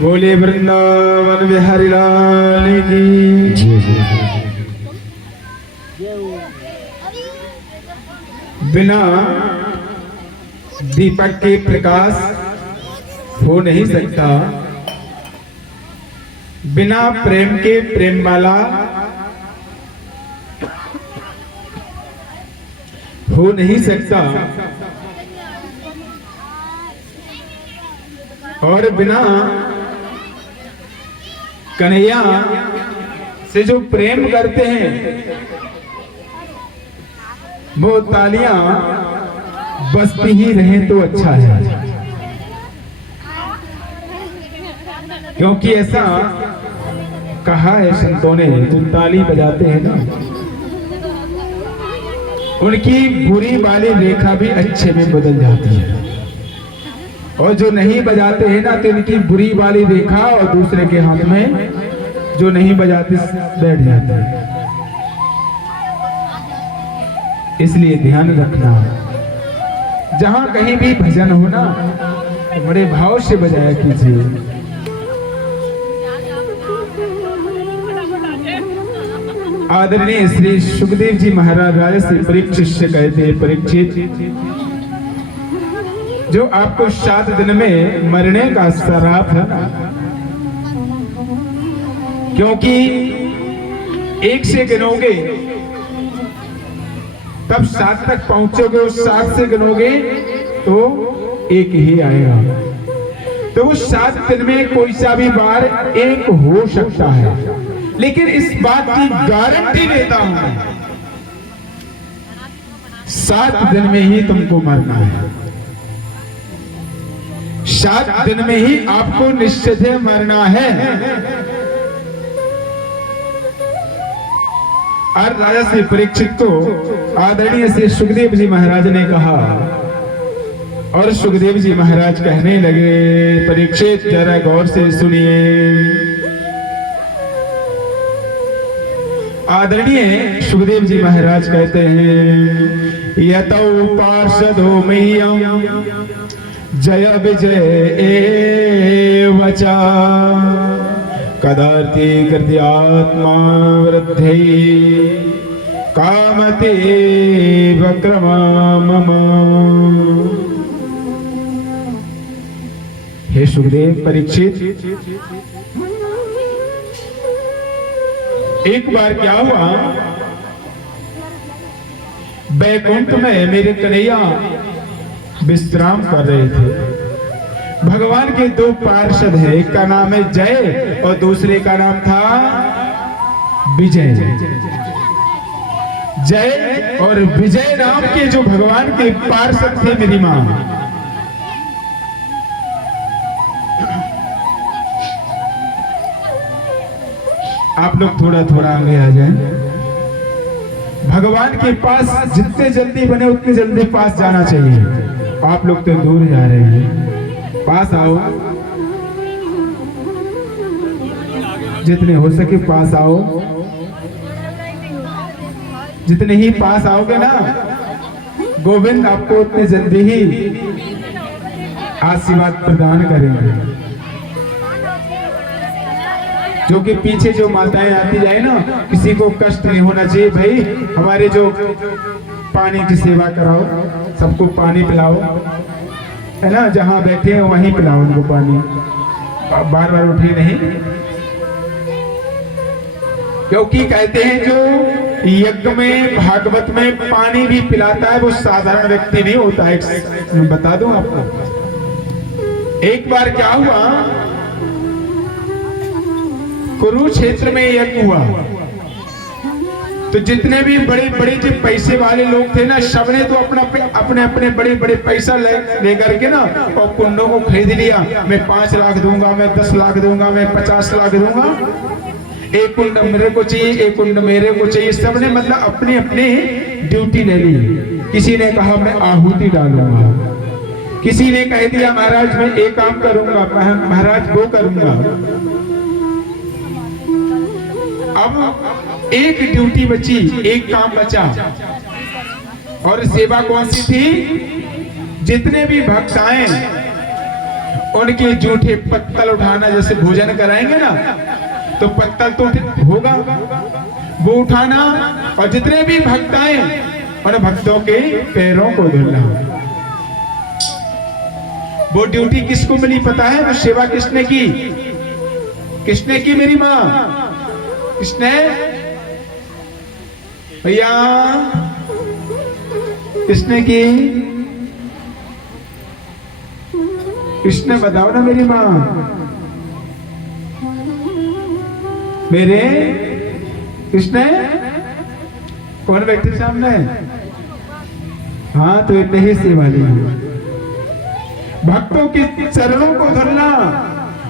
बोले वृंदावन बिहारी लाल की। बिना दीपक के प्रकाश हो नहीं सकता, बिना प्रेम के प्रेम वाला हो नहीं सकता, और बिना कन्हैया से जो प्रेम करते हैं वो तालियां बजती ही रहे तो अच्छा है, क्योंकि ऐसा कहा है संतों ने, जो ताली बजाते हैं ना उनकी बुरी वाली रेखा भी अच्छे में बदल जाती है, और जो नहीं बजाते हैं ना तो इनकी बुरी वाली रेखा और दूसरे के हाथ में जो नहीं बजाते बैठ जाते हैं। इसलिए ध्यान रखना, जहां कहीं भी भजन हो ना बड़े भाव से बजाया कीजिए। आदरणीय श्री सुखदेव जी महाराज राजा से परीक्षित से कहते हैं, परीक्षित जो आपको 7 दिन में मरने का श्राप है ना, क्योंकि 1 से गिनोगे तब 7 तक पहुंचोगे, और 7 से गिनोगे तो 1 ही आएगा। तो वो 7 दिन में कोई सा भी बार 1 हो सकता है, लेकिन इस बात की गारंटी देता हूं 7 दिन में ही तुमको मरना है, 7 दिन में ही आपको निश्चित है मरना है। और राजा श्री परीक्षित को आदरणीय श्री सुखदेव जी महाराज ने कहा, और सुखदेव जी महाराज कहने लगे, परीक्षित जरा गौर से सुनिए। आदरणीय सुखदेव जी महाराज कहते हैं, यतौ पार्षदो मह्यम जय विजय एवच कदार्थे कृत्यात्मा वृद्धि कामते वक्रमा मम। हे सुखदेव परीक्षित, एक बार क्या हुआ, बैकुंठ में मेरे कन्हैया विश्राम कर रहे थे। भगवान के दो पार्षद हैं, एक का नाम है जय और दूसरे का नाम था विजय। जय और विजय नाम के जो भगवान के पार्षद थे मेरी मां, आप लोग थोड़ा थोड़ा आगे आ जाएं। भगवान के पास जितने जल्दी बने उतने जल्दी पास जाना चाहिए। आप लोग तो दूर जा रहे हैं, पास आओ, जितने हो सके पास आओ। जितने ही पास आओगे ना, गोविंद आपको उतने जल्दी ही आशीर्वाद प्रदान करेंगे। जो कि पीछे जो माताएं आती जाए ना, किसी को कष्ट नहीं होना चाहिए भाई। हमारे जो पानी की सेवा कराओ, सबको पानी पिलाओ, है ना, जहां बैठे हैं वहीं पिलाओ उनको पानी, बार बार उठे नहीं। क्योंकि कहते हैं जो यज्ञ में भागवत में पानी भी पिलाता है वो साधारण व्यक्ति नहीं होता है। मैं बता दूं आपको, एक बार क्या हुआ, कुरुक्षेत्र में यज्ञ हुआ, तो जितने भी बड़े बड़े जो पैसे वाले लोग थे ना, सबने तो अपने अपने बड़े बड़े पैसा लेकर के ना और कुंडों को खरीद लिया। मैं 5 लाख दूंगा, मैं 10 लाख दूंगा, मैं 50 लाख दूंगा, एक कुंड मेरे को चाहिए, एक कुंड मेरे को चाहिए। सबने मतलब अपनी अपनी ड्यूटी ले ली। किसी ने कहा मैं आहुति डालूंगा, किसी ने कह दिया महाराज मैं एक काम करूंगा, महाराज वो करूंगा। अब एक ड्यूटी बची, एक काम बचा, और सेवा कौन सी थी, जितने भी भक्त आए उनके जूठे पत्तल उठाना। जैसे भोजन कराएंगे ना तो पत्तल तो होगा, वो उठाना, और जितने भी भक्त आए उन भक्तों के पैरों को धुलना। वो ड्यूटी किसको मिली पता है? वो सेवा किसने की? किसने की? मेरी माँ। किसने? भैया किसने की? किसने? बताओ ना मेरी माँ। मेरे किसने? कौन बैठे सामने? हाँ, तो इतने ही सेवा ली। भक्तों के चरणों को धरना,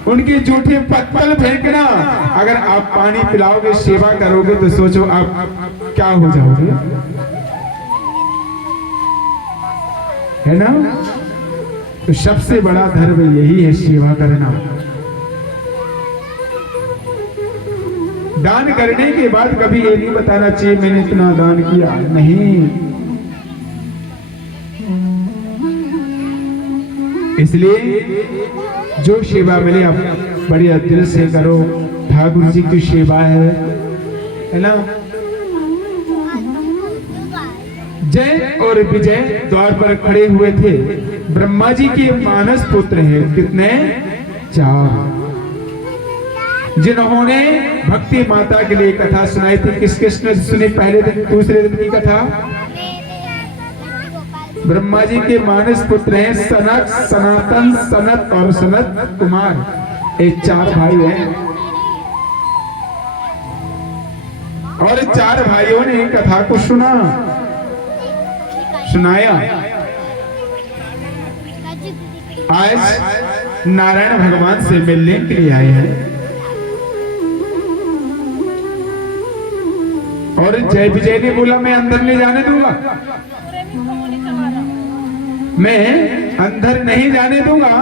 उनके जूठे पत्तल फेंकना। अगर आप पानी पिलाओगे, सेवा करोगे, तो सोचो आप क्या हो जाओगे, है ना? तो सबसे बड़ा धर्म यही है, सेवा करना। दान करने के बाद कभी ये नहीं बताना चाहिए मैंने इतना दान किया, नहीं। इसलिए जो सेवा मिले आप बढ़िया दिल से करो। ठाकुर जी की सेवा है ना? जय और विजय द्वार पर खड़े हुए थे। ब्रह्मा जी के मानस पुत्र हैं कितने? 4, जिन्होंने भक्ति माता के लिए कथा सुनाई थी। किस किसने सुनी? पहले दिन दूसरे दिन की कथा ब्रह्मा जी के मानस पुत्र हैं सनक, सनातन, सनत और सनत कुमार। ये 4 भाई हैं, और 4 भाइयों ने कथा को सुनाया। आज नारायण भगवान से मिलने के लिए आए हैं, और जय विजय ने बोला मैं अंदर नहीं जाने दूंगा, मैं अंदर नहीं जाने दूंगा।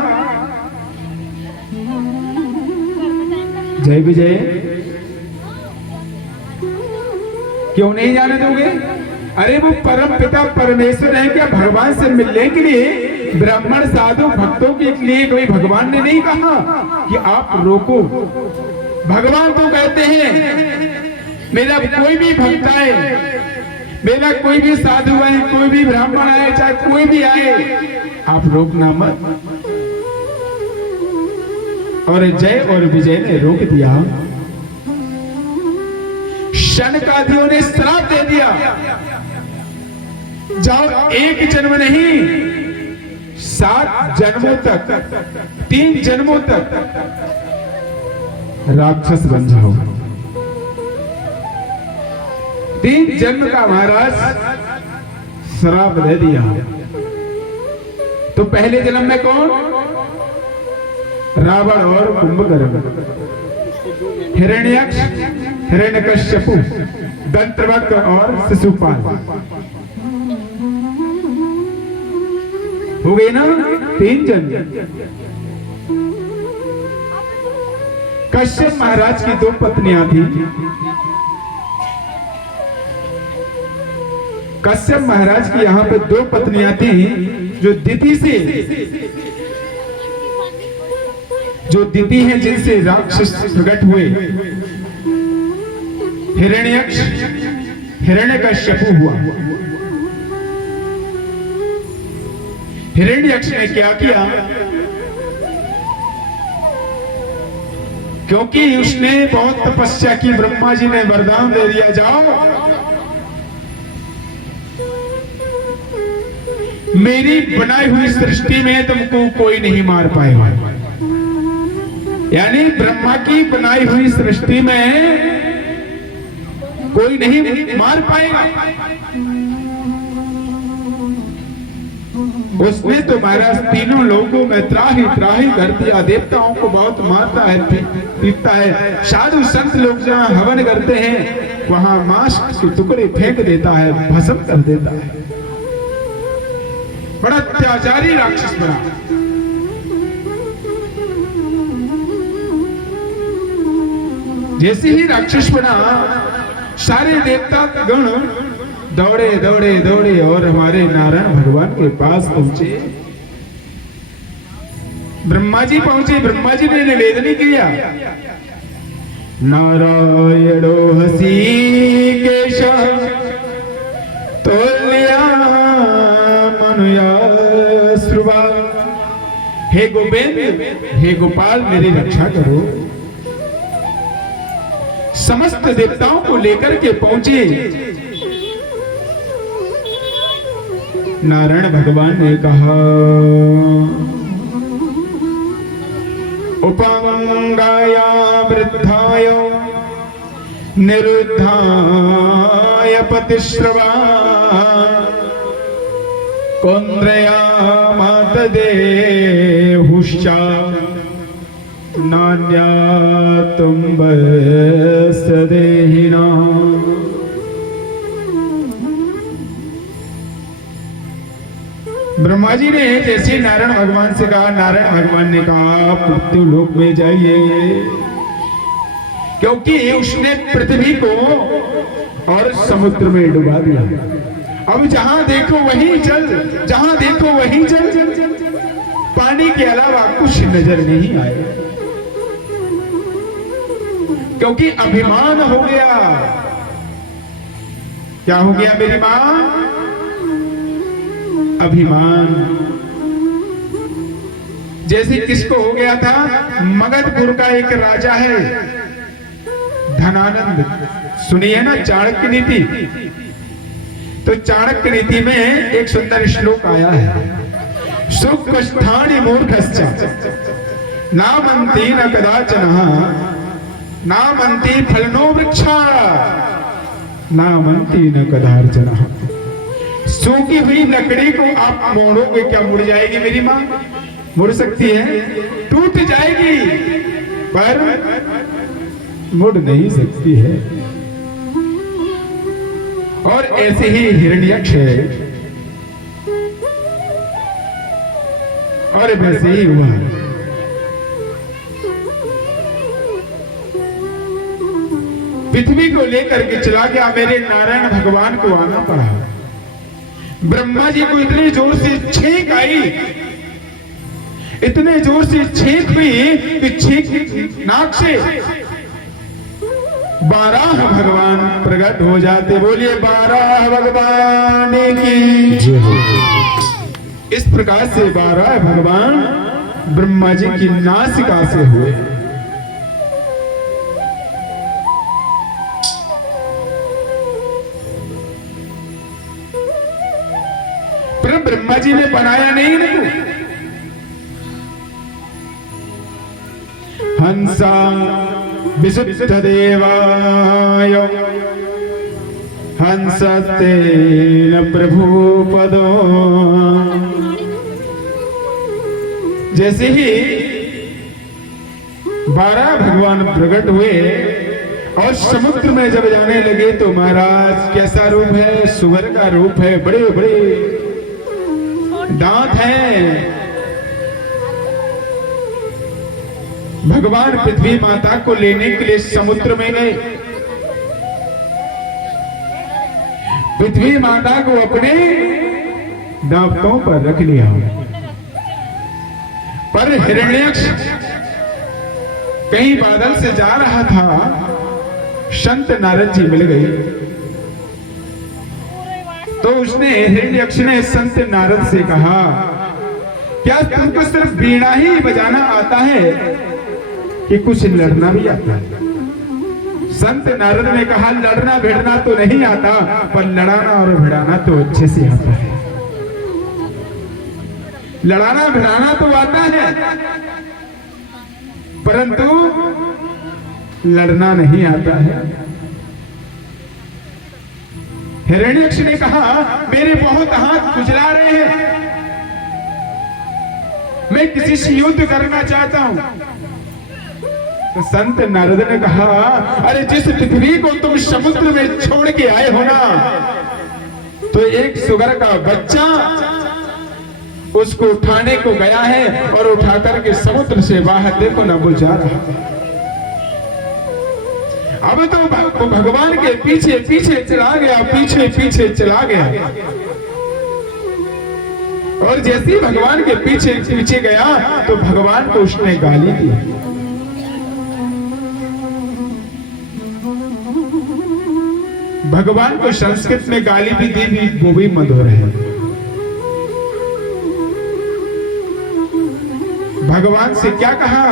जय विजय क्यों नहीं जाने दोगे? अरे वो परम पिता परमेश्वर है क्या? भगवान से मिलने के लिए ब्राह्मण साधु भक्तों के लिए कोई भगवान ने नहीं कहा कि आप रोको। भगवान तो कहते हैं मेरा कोई भी भक्त आए, मेरा कोई भी साधु आए, कोई भी ब्राह्मण आए, चाहे कोई भी आए, आप रोकना मत। और जय और विजय ने रोक दिया। शनकादियों ने श्राप दे दिया, जाओ एक जन्म नहीं 7 जन्मों तक, 3 जन्मों तक राक्षस बन जाओ। 3 जन्म का महाराज श्राप दे दिया। तो पहले जन्म में कौन? रावण और कुंभकर्ण, हिरण्यक्ष, हिरण्यकश्यपु, दंतवक्र और शिशुपाल। हो गए ना 3 जन्म। कश्यप महाराज की 2 पत्नियां थी। कश्यप महाराज की यहाँ पे 2 पत्नियां थी, जो दिति हैं, जिनसे राक्षस प्रकट हुए। हिरण्यक्ष, हिरण्यकश्यपु हुआ। हिरण्यक्ष ने क्या किया? क्योंकि उसने बहुत तपस्या की, ब्रह्मा जी ने वरदान दे दिया, जाओ मेरी बनाई हुई सृष्टि में तुमको कोई नहीं मार पाएगा। यानी ब्रह्मा की बनाई हुई सृष्टि में कोई नहीं मार पाएगा। उसने तो महाराज तीनों लोगों में त्राही त्राही कर दिया। देवताओं को बहुत मारता है, पीटता है। साधु संत लोग जहां हवन करते हैं वहां मांस के टुकड़े फेंक देता है, भस्म कर देता है। बड़ा अत्याचारी राक्षस बना। जैसे ही राक्षस बना, सारे देवता गण दौड़े दौड़े दौड़े और हमारे नारायण भगवान के पास पहुंचे। ब्रह्मा जी पहुंचे। ब्रह्मा जी ने निवेदन किया, नारायणो हसीकेश तोल्या मनुया श्रुवा। हे गोविंद, हे गोपाल, मेरी रक्षा करो। समस्त देवताओं को लेकर के पहुंचे। नारायण भगवान ने कहा, उपंगाया वृद्धाय निरुद्धाय पतिश्रवा कौंद्रया मात देहुश्चा नान्या तुम्बस्य देहिना। ब्रह्मा जी ने जैसे नारायण भगवान से कहा, नारायण भगवान ने कहा आप मृत्यु लोक में जाइए, क्योंकि उसने पृथ्वी को और समुद्र में डुबा दिया। अब जहां देखो वहीं जल, जहां देखो वहीं जल, पानी के अलावा कुछ नजर नहीं आया। क्योंकि अभिमान हो गया। क्या हो गया मेरी मां? अभिमान। जैसे किसको हो गया था? मगधपुर का एक राजा है धनानंद, सुनिए ना चाणक्य नीति। तो चाणक्य नीति में एक सुंदर श्लोक आया है, सुकष्ठानि मूर्खश्च नामन्ति न कदाचन नामन्ति फलनो वृक्षा नामन्ति न कदार्चन। सूखी हुई लकड़ी को आप मोड़ोगे, क्या मुड़ जाएगी मेरी मां? मुड़ सकती है? टूट जाएगी, पर मुड़ नहीं सकती है। और ऐसे ही हिरण्यक्ष है और वैसे ही हुआ। पृथ्वी को लेकर के चला गया, मेरे नारायण भगवान को आना पड़ा। ब्रह्मा जी को इतने जोर से छींक आई, इतने जोर से छींक हुई कि छींक नाक से 12 भगवान प्रकट हो जाते। बोलिए 12 भगवान की जय हो। इस प्रकार से 12 भगवान ब्रह्मा जी की नासिका से हुए। पर ब्रह्मा जी ने बनाया नहीं इनको। हंसा विशुद्ध देवाय हंसतेन प्रभु पदो। जैसे ही 12 भगवान प्रकट हुए और समुद्र में जब जाने लगे तो महाराज कैसा रूप है, सुअर का रूप है, बड़े बड़े दांत हैं। भगवान पृथ्वी माता को लेने के लिए समुद्र में गए। पृथ्वी माता को अपने दांतों पर रख लिया, पर हिरण्यक्ष कहीं बादल से जा रहा था, संत नारद जी मिल गए। तो उसने हिरण्यक्ष ने संत नारद से कहा, क्या तुमको सिर्फ वीणा ही बजाना आता है कि कुछ लड़ना भी आता है? संत नारद ने कहा, लड़ना भिड़ना तो नहीं आता, पर लड़ाना और भिड़ाना तो अच्छे से आता है। लड़ाना भिड़ाना तो आता है, परंतु लड़ना नहीं आता है। हिरण्यक्ष ने कहा, मेरे बहुत हाथ खुजला रहे हैं, मैं किसी से युद्ध करना चाहता हूं। तो संत नारद ने कहा, अरे जिस पृथ्वी को तुम समुद्र में छोड़ के आए हो ना, तो एक सुगर का बच्चा उसको उठाने को गया है और उठा करके समुद्र से बाहर देखो ना वो जा रहा है। अब तो भगवान के पीछे पीछे चला गया, पीछे पीछे चला गया। और जैसे ही भगवान के पीछे पीछे गया तो भगवान को उसने गाली दी। भगवान को संस्कृत में गाली भी दी, वो भी मधुर है। भगवान से क्या कहा,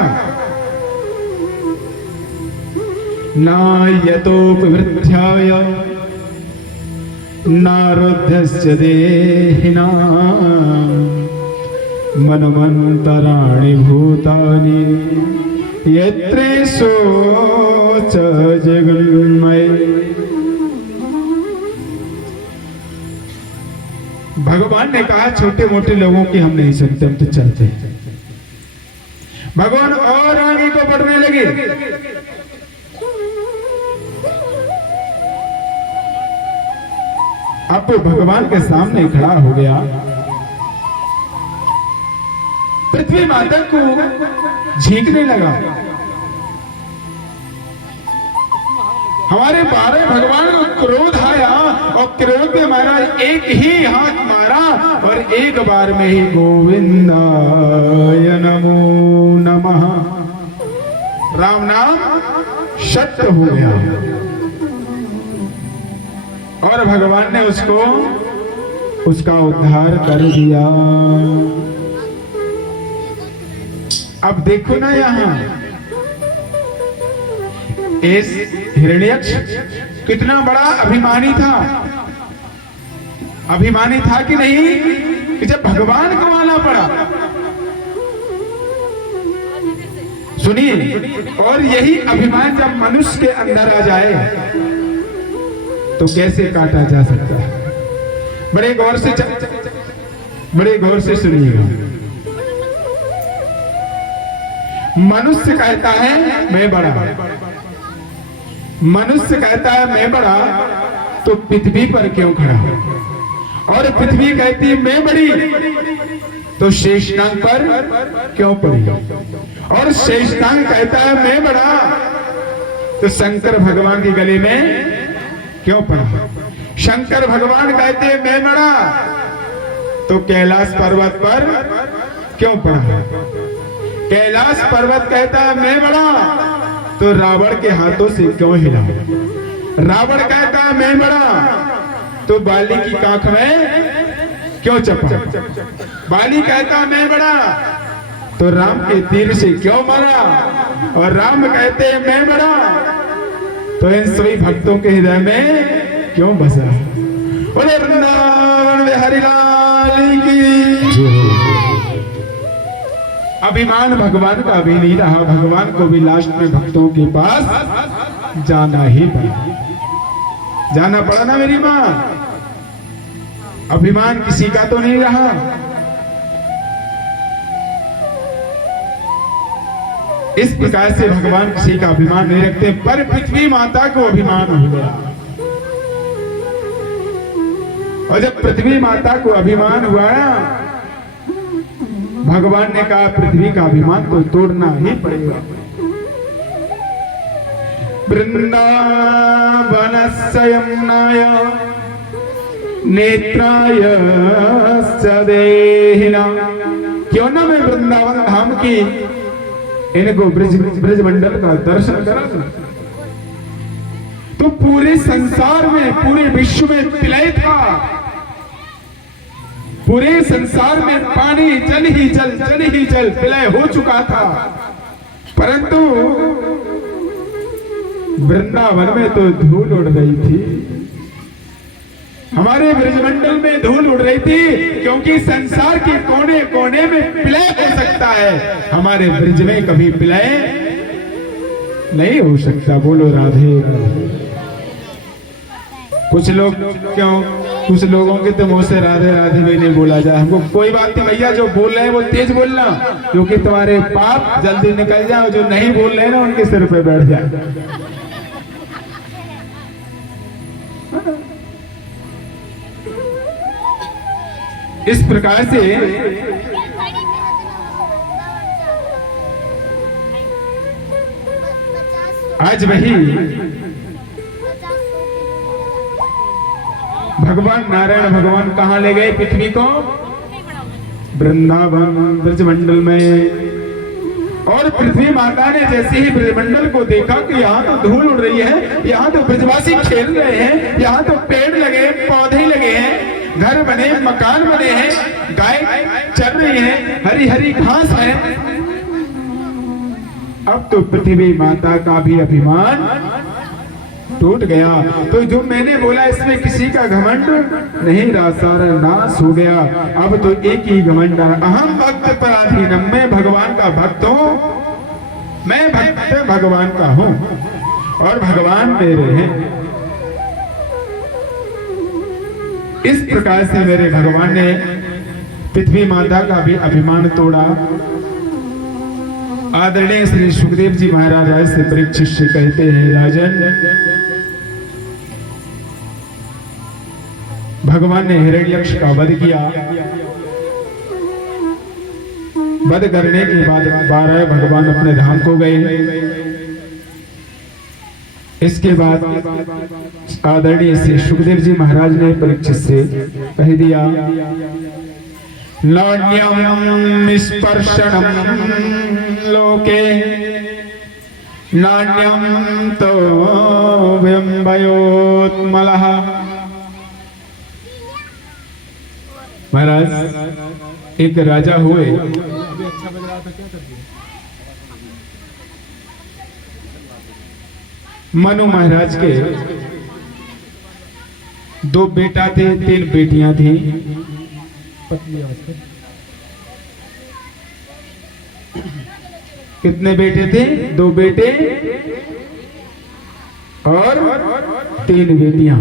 नायतोपवृत्याय नारुध्यस्य देहिना मनमन्तराणि भूतानि यत्रे सोच जगन्मय। भगवान ने कहा, छोटे मोटे लोगों की हम नहीं सुनते, हम तो चलते हैं। भगवान और आगे को बढ़ने लगे। अब तो भगवान के सामने खड़ा हो गया। पृथ्वी माता को झींकने लगा। हमारे 12 भगवान को क्रोध आया और क्रोध में मारा, एक ही हाथ मारा और एक बार में ही गोविंदाय नमो नमः राम नाम सत्य हो गया। और भगवान ने उसका उद्धार कर दिया। अब देखो ना, यहां इस हिरण्यक्ष कितना बड़ा अभिमानी था। अभिमानी था कि नहीं कि जब भगवान को आना पड़ा। सुनिए, और यही अभिमान जब मनुष्य के अंदर आ जाए तो कैसे काटा जा सकता है। बड़े गौर से सुनिएगा। मनुष्य कहता है मैं बड़ा, मनुष्य कहता है मैं बड़ा, तो पृथ्वी पर क्यों खड़ा हो? और पृथ्वी कहती मैं बड़ी, तो शेषनाग पर क्यों पड़ी? और शेषनाग कहता है मैं बड़ा, तो शंकर भगवान के गले में क्यों पड़ा? शंकर भगवान कहते हैं मैं बड़ा, तो कैलाश पर्वत पर क्यों पड़ा? कैलाश पर्वत कहता है मैं बड़ा, तो रावण के हाथों से क्यों हिला? रावण कहता है मैं बड़ा, तो बाली की काख में क्यों चपा? बाली कहता मैं बड़ा, तो राम के तीर से क्यों मारा? और राम कहते हैं मैं बड़ा, तो इन सभी भक्तों के हृदय में क्यों बसा? बोले वृंदावन बिहारी लाल की। अभिमान भगवान का भी नहीं रहा, भगवान को भी लास्ट में भक्तों के पास जाना ही पड़ा। जाना पड़ा ना मेरी माँ। अभिमान किसी का तो नहीं रहा। इस प्रकार से भगवान किसी का अभिमान नहीं रखते, पर पृथ्वी माता को अभिमान हो गया। और जब पृथ्वी माता को अभिमान हुआ ना, भगवान ने कहा पृथ्वी का अभिमान तो तोड़ना ही पड़ेगा। वृंदावनस्य यमुनाय नेत्राय सदेहिना। क्यों ना मैं वृंदावन धाम की इनको ब्रज मंडल का दर्शन करा। तो पूरे संसार में, पूरे विश्व में प्रलय था, पूरे संसार में पानी जल ही जल, जल ही जल, प्रलय हो चुका था, परंतु वृंदावन में तो धूल उड़ रही थी। हमारे ब्रजमंडल में धूल उड़ रही थी, क्योंकि संसार के कोने कोने में प्रलय हो सकता है, हमारे ब्रज में कभी प्रलय नहीं हो सकता। बोलो राधे राधे। कुछ लोग क्यों, कुछ लोगों के तो मुंह से राधे राधे भी नहीं बोला जाए। हमको कोई बात नहीं भैया, जो बोल रहे हैं वो तेज बोलना, क्योंकि तुम्हारे पाप जल्दी निकल जाए, जो नहीं बोल रहे हैं ना उनके सिर पे बैठ जाए। इस प्रकार से आज वही भगवान नारायण भगवान कहां ले गए पृथ्वी को? वृंदावन ब्रजमंडल में। और पृथ्वी माता ने जैसे ही ब्रजमंडल को देखा कि यहाँ तो धूल उड़ रही है, यहाँ तो ब्रजवासी खेल रहे हैं, यहाँ तो पेड़ लगे, पौधे लगे हैं, घर बने, मकान बने हैं, गाय चल रही है, हरी हरी घास है, अब तो पृथ्वी माता का भी अभिमान टूट गया। तो जो मैंने बोला इसमें किसी का घमंड नहीं रहा, सारा नाश हो गया। अब तो एक ही घमंड है, अहम भक्त पराधीनम, मैं भगवान का भक्त हूँ, मैं भक्त भगवान का हूँ और भगवान मेरे हैं। इस प्रकार से मेरे भगवान ने पृथ्वी माता का भी अभिमान तोड़ा। आदरणीय श्री सुखदेव जी महाराज से परीक्षित से कहते हैं, राजन भगवान ने हिरण्यक्ष का वध किया। वध करने के बाद 12 भगवान अपने धाम को गए। इसके बाद आदरणीय श्री सुखदेव जी महाराज ने परीक्षित से कह दिया, नान्यम स्पर्शनम लोके नान्यम तो बिंबयोत्मलः। महाराज एक राजा हुए, मनु महाराज के 2 बेटा थे, 3 बेटियां थी। कितने बेटे थे? 2 बेटे और 3 बेटियां।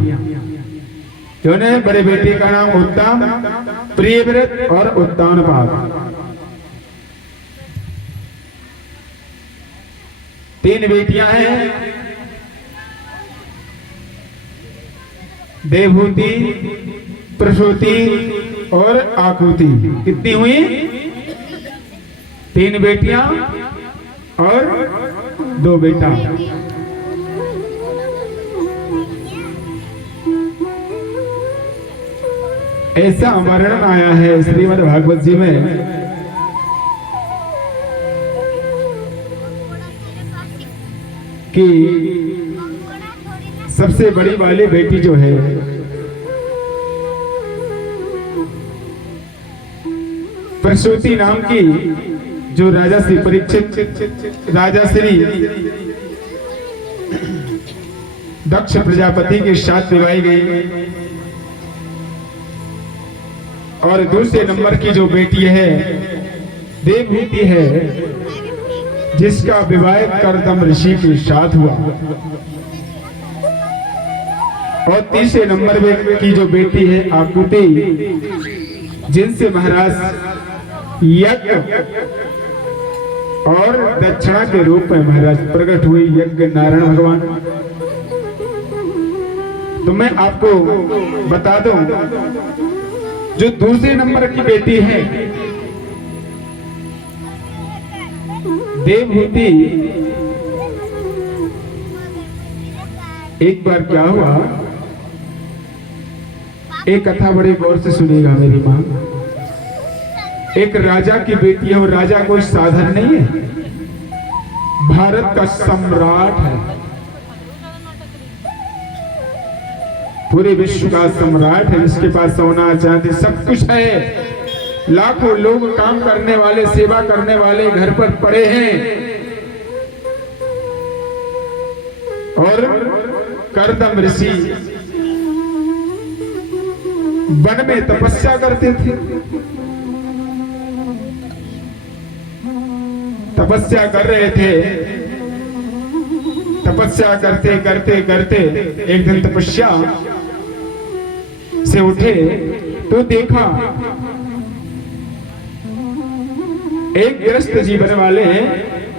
क्यों ने? बड़े बेटे का नाम उत्तम, प्रियव्रत और उत्तानपाद। 3 बेटियां हैं। देवहूति, प्रसूति और आकृति। कितनी हुई? 3 बेटियां और 2 बेटा। ऐसा वर्णन आया है श्रीमद् भागवत जी में कि सबसे बड़ी वाली बेटी जो है प्रसूति नाम की, जो राजा श्री परीक्षित, राजा श्री दक्ष प्रजापति के साथ दिलवाई गई। और दूसरे नंबर की जो बेटी है देवहूति है, जिसका विवाह कर्दम ऋषि के साथ हुआ। और तीसरे नंबर की जो बेटी है आकृति, जिनसे महाराज यज्ञ और दक्षिणा के रूप में महाराज प्रकट हुई, यज्ञ नारायण भगवान। तो मैं आपको बता दूं, जो दूसरे नंबर की बेटी है देवहूति, एक बार क्या हुआ, एक कथा बड़े गौर से सुनिएगा मेरी मां। एक राजा की बेटी है, और राजा कोई साधारण नहीं है, भारत का सम्राट है, पूरे विश्व का सम्राट है, जिसके पास सोना चांदी सब कुछ है। लाखों लोग काम करने वाले, सेवा करने वाले घर पर पड़े हैं। और कर्दम ऋषि वन में तपस्या करते थे। तपस्या कर रहे थे। तपस्या करते करते करते एक दिन तपस्या से उठे तो देखा एक ग्रस्त जीवन वाले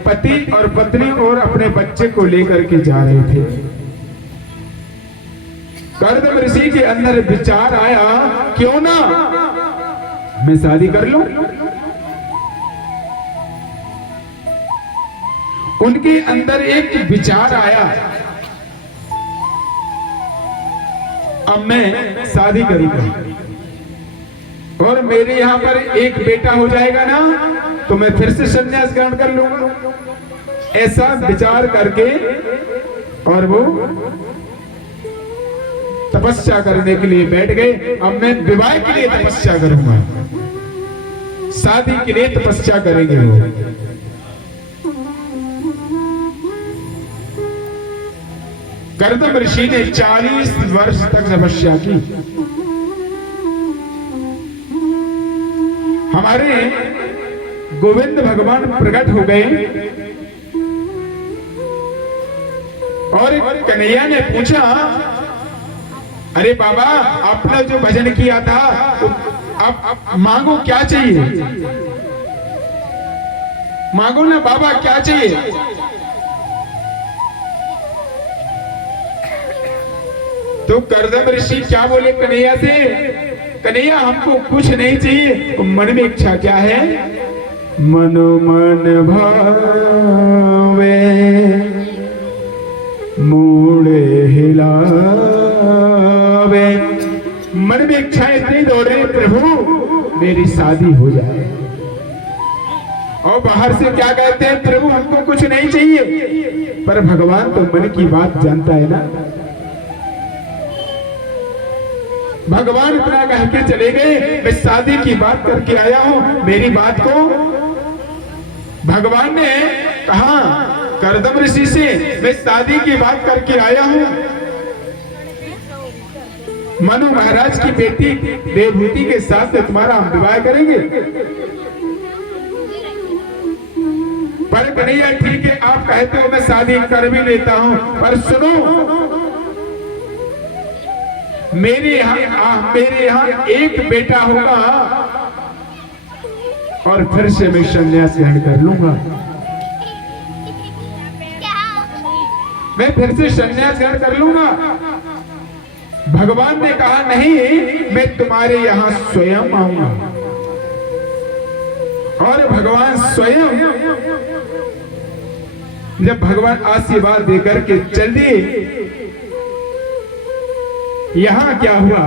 पति और पत्नी और अपने बच्चे को लेकर के जा रहे थे। कर्दम ऋषि के अंदर विचार आया, क्यों ना मैं शादी कर लूं। उनके अंदर एक विचार आया, अब मैं शादी करूंगा और मेरे यहां पर एक बेटा हो जाएगा ना, तो मैं फिर से संन्यास ग्रहण कर लूंगा। ऐसा विचार करके और वो तपस्या करने के लिए बैठ गए। अब मैं विवाह के लिए तपस्या करूंगा, शादी के लिए तपस्या करेंगे वो। कर्दम ऋषि ने 40 वर्ष तक तपस्या की। हमारे गोविंद भगवान प्रकट हो गए और कन्हैया ने पूछा, अरे बाबा आपने जो भजन किया था, तो अब मांगो क्या चाहिए, मांगो ना बाबा क्या चाहिए। तो कर्दम ऋषि क्या बोले कन्हैया से, कन्हैया हमको कुछ नहीं चाहिए। तो मन में इच्छा क्या है, मनो मन भावे मूड़े हिलावे। मन में इच्छा इतनी दौड़े, प्रभु मेरी शादी हो जाए। और बाहर से क्या कहते हैं, प्रभु हमको कुछ नहीं चाहिए। पर भगवान तो मन की बात जानता है ना। भगवान इतना कह के चले गए, मैं शादी की बात करके आया हूं। मेरी बात को भगवान ने कहा कर्दम ऋषि से, मैं शादी की बात करके आया हूं। मनु महाराज की बेटी देवहूति के साथ तुम्हारा हम विवाह करेंगे। पर कन्हैया ठीक है, आप कहते हो मैं शादी कर भी लेता हूं, पर सुनो मेरे यहाँ एक बेटा होगा और फिर से मैं संन्यास ग्रहण कर लूंगा। मैं फिर से संन्यास ग्रहण कर लूंगा। भगवान ने कहा नहीं, मैं तुम्हारे यहां स्वयं आऊंगा। और भगवान स्वयं जब भगवान आशीर्वाद देकर के चल दिए, यहां क्या हुआ,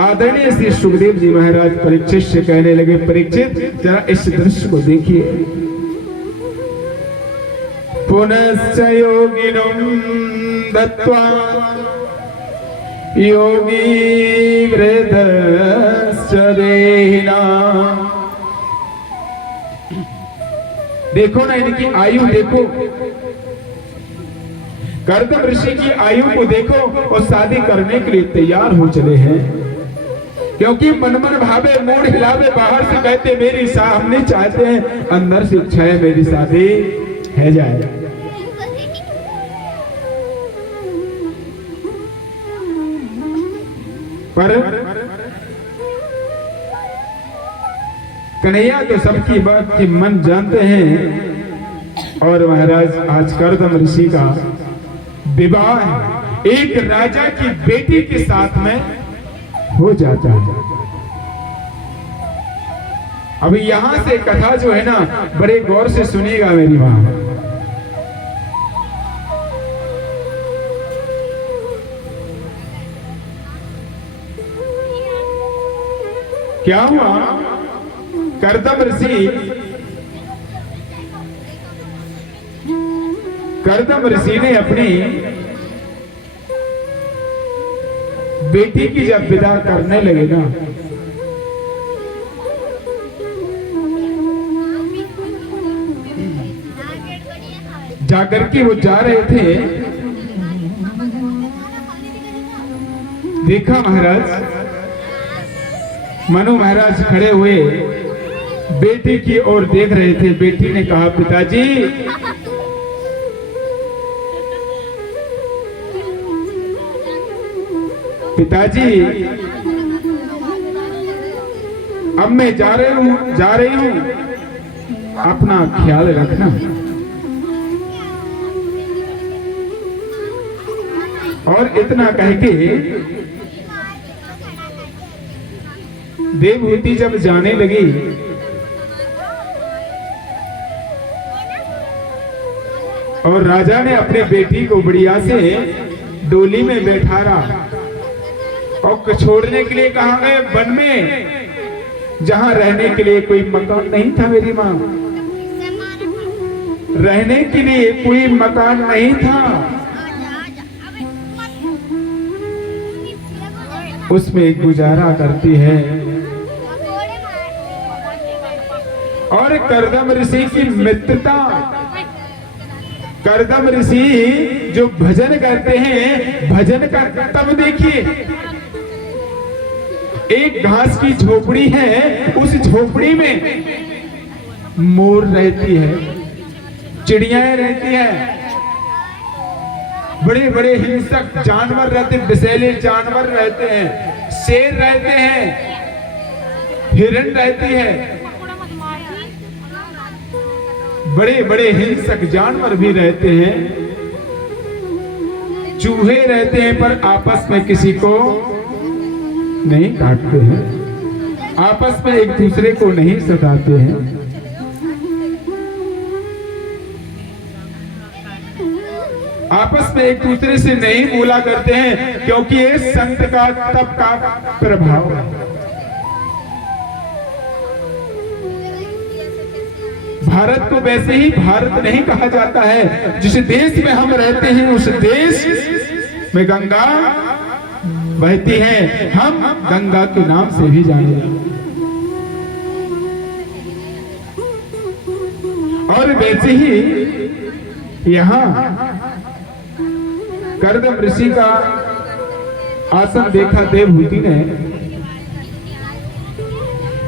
आदरणीय श्री सुखदेव जी महाराज परीक्षित से कहने लगे, परीक्षित जरा इस दृश्य को देखिए। पुनश्च योगिनं दत्त्वा योगी वृद्धश्च देहिनाम्। देखो ना, इनकी आयु देखो, कर्दम ऋषि की आयु को देखो, और शादी करने के लिए तैयार हो चले हैं। क्योंकि मन मन भावे मूड हिलावे, बाहर से कहते मेरी हम नहीं चाहते हैं, अंदर से इच्छा है मेरी शादी है जाए। पर कन्हैया तो सबकी बात की मन जानते हैं। और महाराज आज कर्दम ऋषि का विवाह एक राजा की बेटी के साथ में हो जाता है। अभी यहां से कथा जो है ना, बड़े गौर से सुनिएगा मेरी मां। क्या हुआ, कर्दम ऋषि ने अपनी बेटी की जब विदा करने लगे ना, जाकर के वो जा रहे थे, देखा महाराज मनु महाराज खड़े हुए बेटी की ओर देख रहे थे। बेटी ने कहा, पिताजी पिताजी अब मैं जा रही हूं, अपना ख्याल रखना। और इतना कह के देवहूति जब जाने लगी, और राजा ने अपने बेटी को बढ़िया से डोली में बैठारा और छोड़ने के लिए कहा गए वन में, जहां रहने के लिए कोई मकान नहीं था मेरी मां, रहने के लिए कोई मकान नहीं था। उसमें गुजारा करती है। और कर्दम ऋषि की मित्रता, कर्दम ऋषि जो भजन करते हैं, भजन का तब देखिए, एक घास की झोपड़ी है, उस झोपड़ी में मोर रहती है, चिड़ियाएं रहती है, बड़े बड़े हिंसक जानवर रहते, विषैले जानवर रहते हैं, शेर रहते हैं, हिरण रहती है, बड़े बड़े हिंसक जानवर भी रहते हैं, चूहे रहते हैं, पर आपस में किसी को नहीं काटते हैं, आपस में एक दूसरे को नहीं सताते हैं। आपस में एक दूसरे से नहीं बोला करते हैं, क्योंकि ये संत का तप का प्रभाव है। भारत को वैसे ही भारत नहीं कहा जाता है। जिस देश में हम रहते हैं उस देश में गंगा बहती है, हम गंगा के नाम से भी जाने जाते। और वैसे ही यहाँ कर्दम ऋषि का आसन देखा देवहूति ने,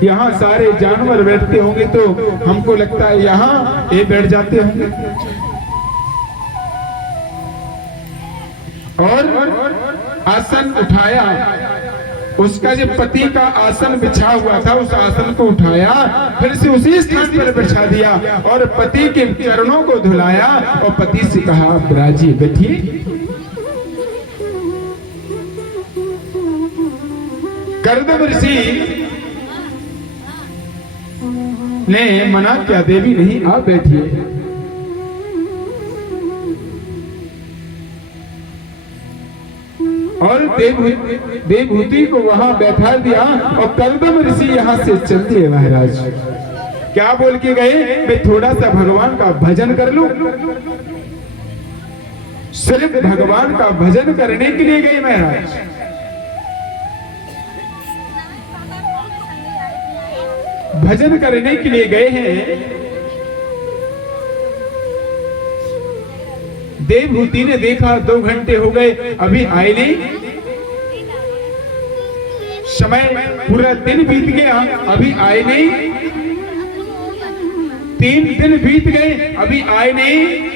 यहाँ सारे जानवर बैठते होंगे तो हमको लगता है यहाँ ये बैठ जाते होंगे। और आसन उठाया, उसका जो पति का आसन बिछा हुआ था उस आसन को उठाया, फिर से उसी स्थान पर बिछा दिया और पति के चरणों को धुलाया और पति से कहा, ब्राजी बैठिए। कर्दम ऋषि ने मना किया, देवी नहीं, आप बैठिए। और देवभूति को वहां बैठा दिया और कर्दम ऋषि यहां से चल दिए। महाराज क्या बोल के गए, मैं थोड़ा सा भगवान का भजन कर लूं। सिर्फ भगवान का भजन करने के लिए गए महाराज। भजन करने के लिए गए हैं। देवभूति ने देखा 2 घंटे हो गए, अभी आए नहीं। समय पूरा दिन बीत गया, अभी आए नहीं। 3 दिन बीत गए, अभी आए नहीं।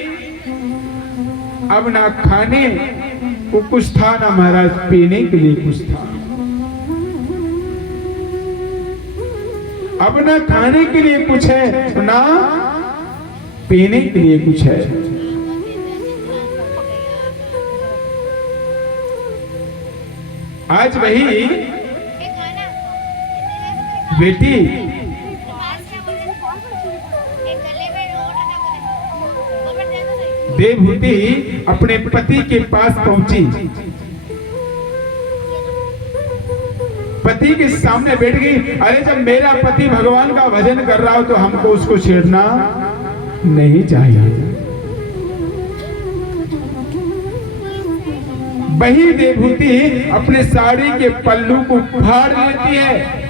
अब ना खाने को कुछ था, ना महाराज पीने के लिए कुछ था। अब ना खाने के लिए कुछ है, ना पीने के लिए कुछ है। आज वही बेटी देवभूति अपने पति के पास पहुंची, पति के सामने बैठ गई। अरे जब मेरा पति भगवान का भजन कर रहा हो तो हमको उसको छेड़ना नहीं चाहिए। वही देवभूति अपने साड़ी के पल्लू को फाड़ लेती है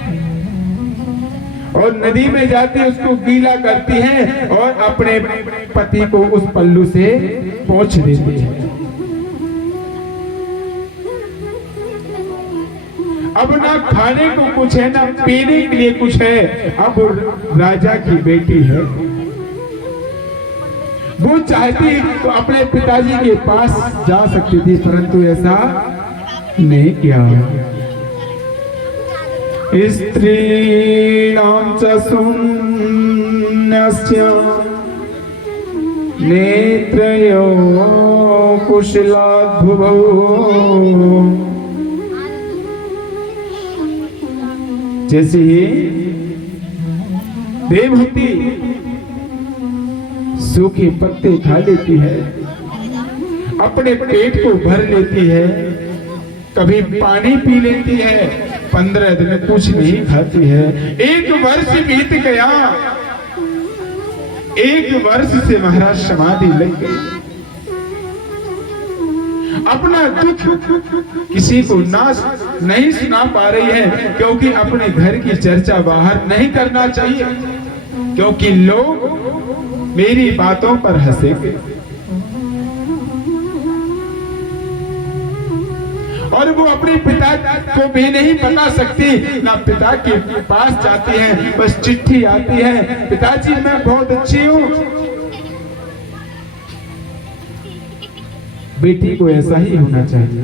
और नदी में जाती है, उसको गीला करती है और अपने पति को उस पल्लू से पोंछ देती है। अब ना खाने को कुछ है, ना पीने के लिए कुछ है। अब राजा की बेटी है, वो चाहती तो अपने पिताजी के पास जा सकती थी, परंतु ऐसा नहीं किया। स्त्रीणां च शून्यस्य नेत्रयो कुशलाद्भुवौ जैसे ही देवहूति सूखे पत्ते खा लेती है, अपने पेट को भर लेती है, कभी पानी पी लेती है, 15 दिन कुछ नहीं खाती है। 1 वर्ष बीत गया, 1 वर्ष से महाराज समाधि लग गई। अपना दुख किसी को नहीं सुना पा रही है, क्योंकि अपने घर की चर्चा बाहर नहीं करना चाहिए, क्योंकि लोग मेरी बातों पर हंसेंगे। और वो अपने पिता को भी नहीं बता सकती, ना पिता के पास जाती है, बस चिट्ठी आती है, पिताजी मैं बहुत अच्छी हूँ। बेटी को ऐसा ही होना चाहिए।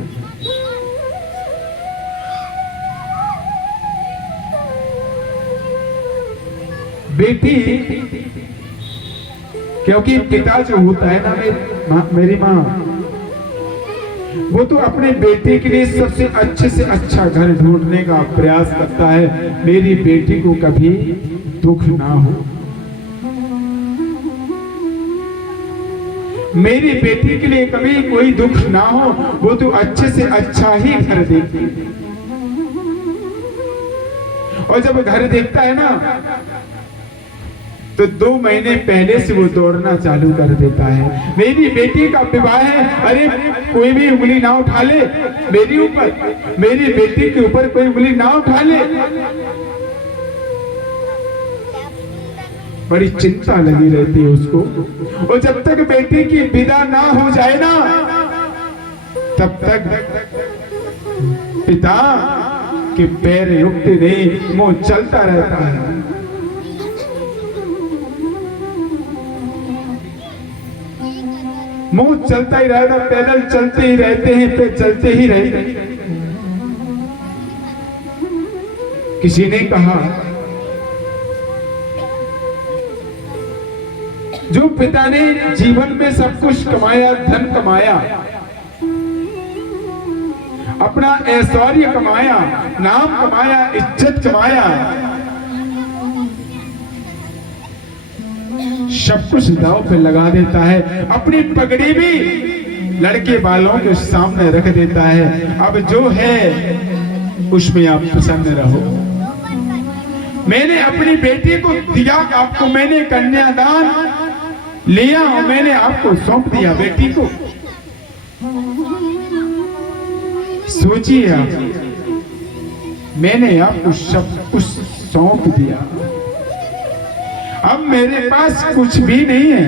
बेटी, क्योंकि पिता जो होता है ना, मेरी माँ, वो तो अपने बेटे के लिए सबसे अच्छे से अच्छा घर ढूंढने का प्रयास करता है, मेरी बेटी को कभी दुख ना हो। मेरी बेटी के लिए कभी कोई दुख ना हो, वो तो अच्छे से अच्छा ही घर देखती। और जब घर देखता है ना, तो 2 महीने पहले से वो दौड़ना चालू कर देता है। मेरी बेटी का विवाह है, अरे कोई भी उंगली ना उठा ले मेरी ऊपर, मेरी बेटी के ऊपर कोई उंगली ना उठा ले। बड़ी चिंता लगी रहती है उसको। और जब तक बेटी की विदा ना हो जाए ना, तब तक पिता के पैर रुकते नहीं, मुंह चलता रहता है। मुंह चलता ही रहता, पैदल चलते ही रहते हैं, पैर चलते ही रहते हैं। किसी ने कहा, जो पिता ने जीवन में सब कुछ कमाया, धन कमाया, अपना ऐश्वर्य कमाया, नाम कमाया, इज्जत कमाया, सब कुछ दांव पे लगा देता है। अपनी पगड़ी भी लड़के वालों के सामने रख देता है। अब जो है उसमें आप प्रसन्न रहो। मैंने अपनी बेटी को दिया, आपको मैंने कन्यादान लिया और मैंने आपको सौंप दिया बेटी को। सोचिए आप, मैंने आपको सब कुछ सौंप दिया, अब मेरे पास कुछ भी नहीं है।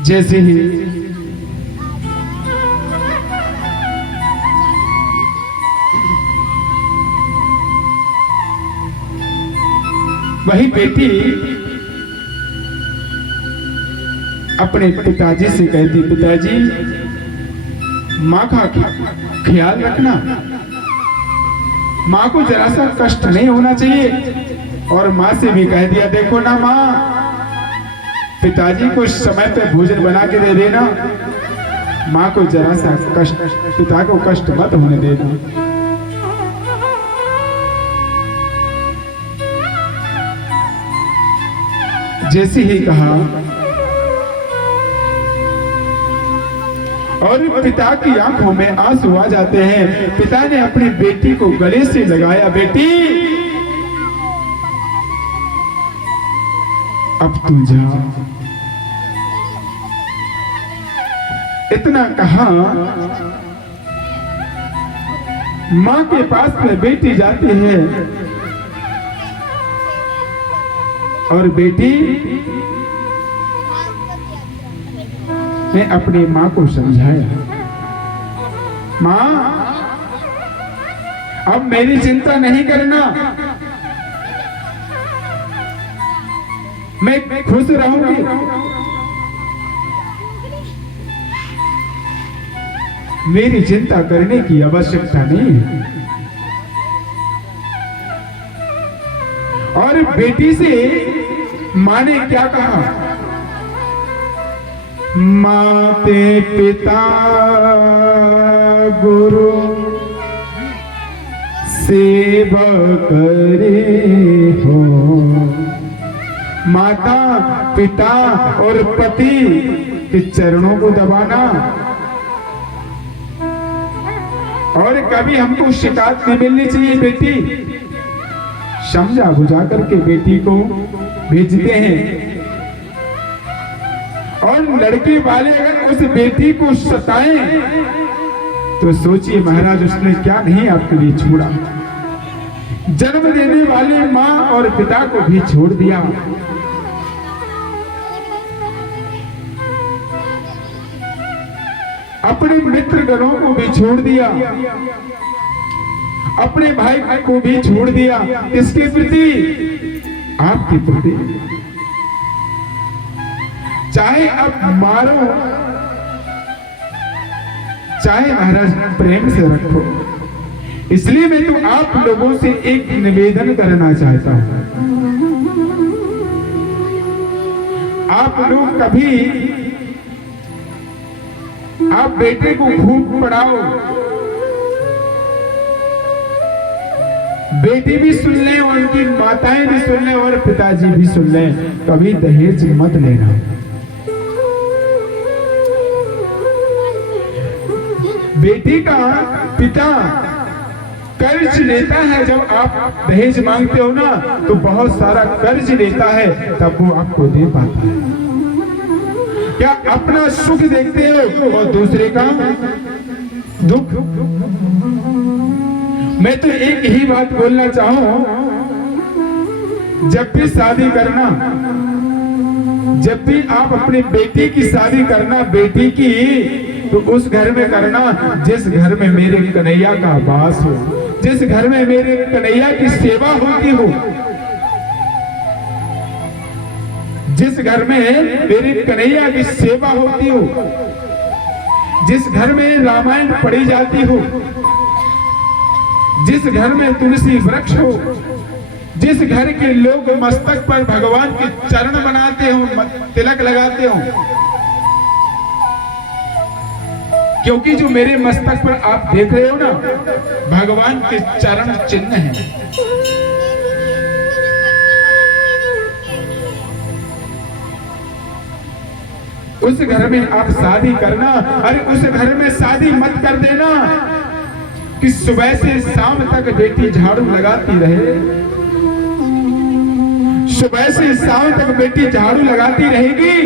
जैसे ही वही बेटी अपने पिताजी से कहती, पिताजी माँ का ख्याल रखना, माँ को जरा सा कष्ट नहीं होना चाहिए। और माँ से भी कह दिया, देखो ना माँ, पिताजी को समय पे भोजन बना के दे देना, माँ को जरा सा कष्ट, पिता को कष्ट मत होने देना। जैसे ही कहा और पिता की आंखों में आंसू आ जाते हैं। पिता ने अपनी बेटी को गले से लगाया, बेटी अब तू जा। इतना कहा, मां के पास में बेटी जाती है और बेटी ने अपनी मां को समझाया, मां अब मेरी चिंता नहीं करना, मैं खुश रहूंगी। मेरी चिंता करने की आवश्यकता नहीं है। और बेटी से मां ने क्या कहा, माते पिता गुरु सेवा करे हो। माता पिता और पति के चरणों को दबाना। और कभी हमको शिकायत नहीं मिलनी चाहिए। बेटी समझा बुझा करके बेटी को भेजते हैं। और लड़के वाले अगर उस बेटी को सताएं तो सोचिए महाराज, उसने क्या नहीं आपके लिए छोड़ा। जन्म देने वाले मां और पिता को भी छोड़ दिया। अपने मित्र गणों को भी छोड़ दिया, अपने भाई को भी छोड़ दिया। किसके प्रति? आपके प्रति। चाहे आप मारो, चाहे महाराज प्रेम से रखो। इसलिए मैं तो आप लोगों से एक निवेदन करना चाहता हूं। आप लोग कभी आप बेटे को खूब पढ़ाओ, बेटी भी सुन ले, उनकी माताएं भी सुन ले और पिताजी भी सुन ले, कभी दहेज मत लेना। बेटी का पिता कर्ज लेता है। जब आप दहेज मांगते हो ना तो बहुत सारा कर्ज लेता है, तब वो आपको दे पाता है। क्या अपना सुख देखते हो और दूसरे का दुख? मैं तो एक ही बात बोलना चाहूं, जब भी शादी करना, जब भी आप अपनी बेटी की शादी करना, बेटी की, तो उस घर में करना जिस घर में मेरे कन्हैया का वास हो, जिस घर में मेरे कन्हैया की सेवा होती हो, जिस घर में मेरे कन्हैया की सेवा होती हो, जिस घर में रामायण पढ़ी जाती हो, जिस घर में तुलसी वृक्ष हो, जिस घर के लोग मस्तक पर भगवान के चरण बनाते हो, तिलक लगाते हो, क्योंकि जो मेरे मस्तक पर आप देख रहे हो ना, भगवान के चरण चिन्ह हैं। उस घर में आप शादी करना, अरे उस घर में शादी मत कर देना कि सुबह से शाम तक बेटी झाड़ू लगाती रहे, सुबह से शाम तक बेटी झाड़ू लगाती रहेगी,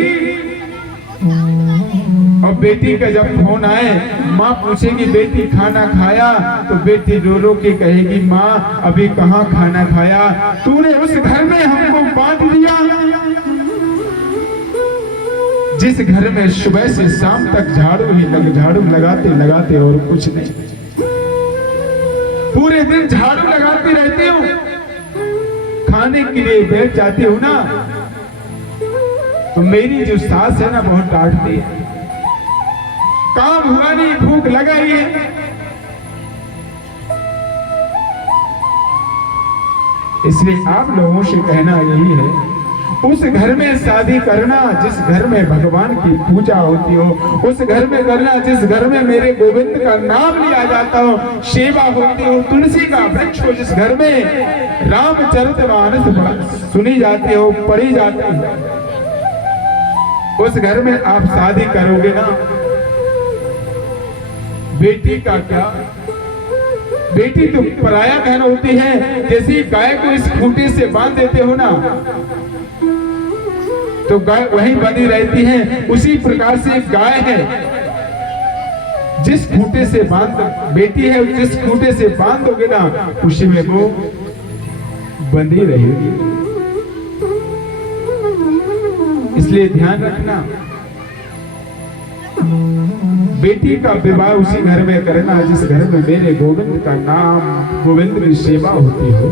और बेटी का जब फोन आए, माँ पूछेगी बेटी खाना खाया, तो बेटी रो रो के कहेगी माँ अभी कहाँ खाना खाया, तूने उस घर में हमको बांट दिया। जिस घर में सुबह से शाम तक झाड़ू लगाते लगाते और कुछ नहीं, पूरे दिन झाड़ू लगाते रहते हो, खाने के लिए बैठ जाते हो ना, तो मेरी जो सास है ना बहुत डांटती है, काम हुआ नहीं, भूख लगा ही है। इसलिए आप लोगों से कहना यही है, उस घर में शादी करना जिस घर में भगवान की पूजा होती हो, उस घर में करना जिस घर में मेरे गोविंद का नाम लिया जाता हो, सेवा होती हो, तुलसी का वृक्ष हो जिस घर में रामचरितमानस सुनी जाती हो, पढ़ी जाती हो, उस घर में आप शादी करोगे ना, बेटी का क्या, बेटी तो पराया धन होती है। जैसे गाय को इस खूंटे से बांध देते हो ना, तो गाय वहीं बंधी रहती है, उसी प्रकार से गाय है, जिस खूंटे से बांध, बेटी है जिस खूंटे से बांध दोगे ना, उसी में वो बंधी रहेगी। इसलिए ध्यान रखना, बेटी का विवाह उसी घर में करना जिस घर में मेरे गोविंद का नाम, गोविंद की सेवा होती हो।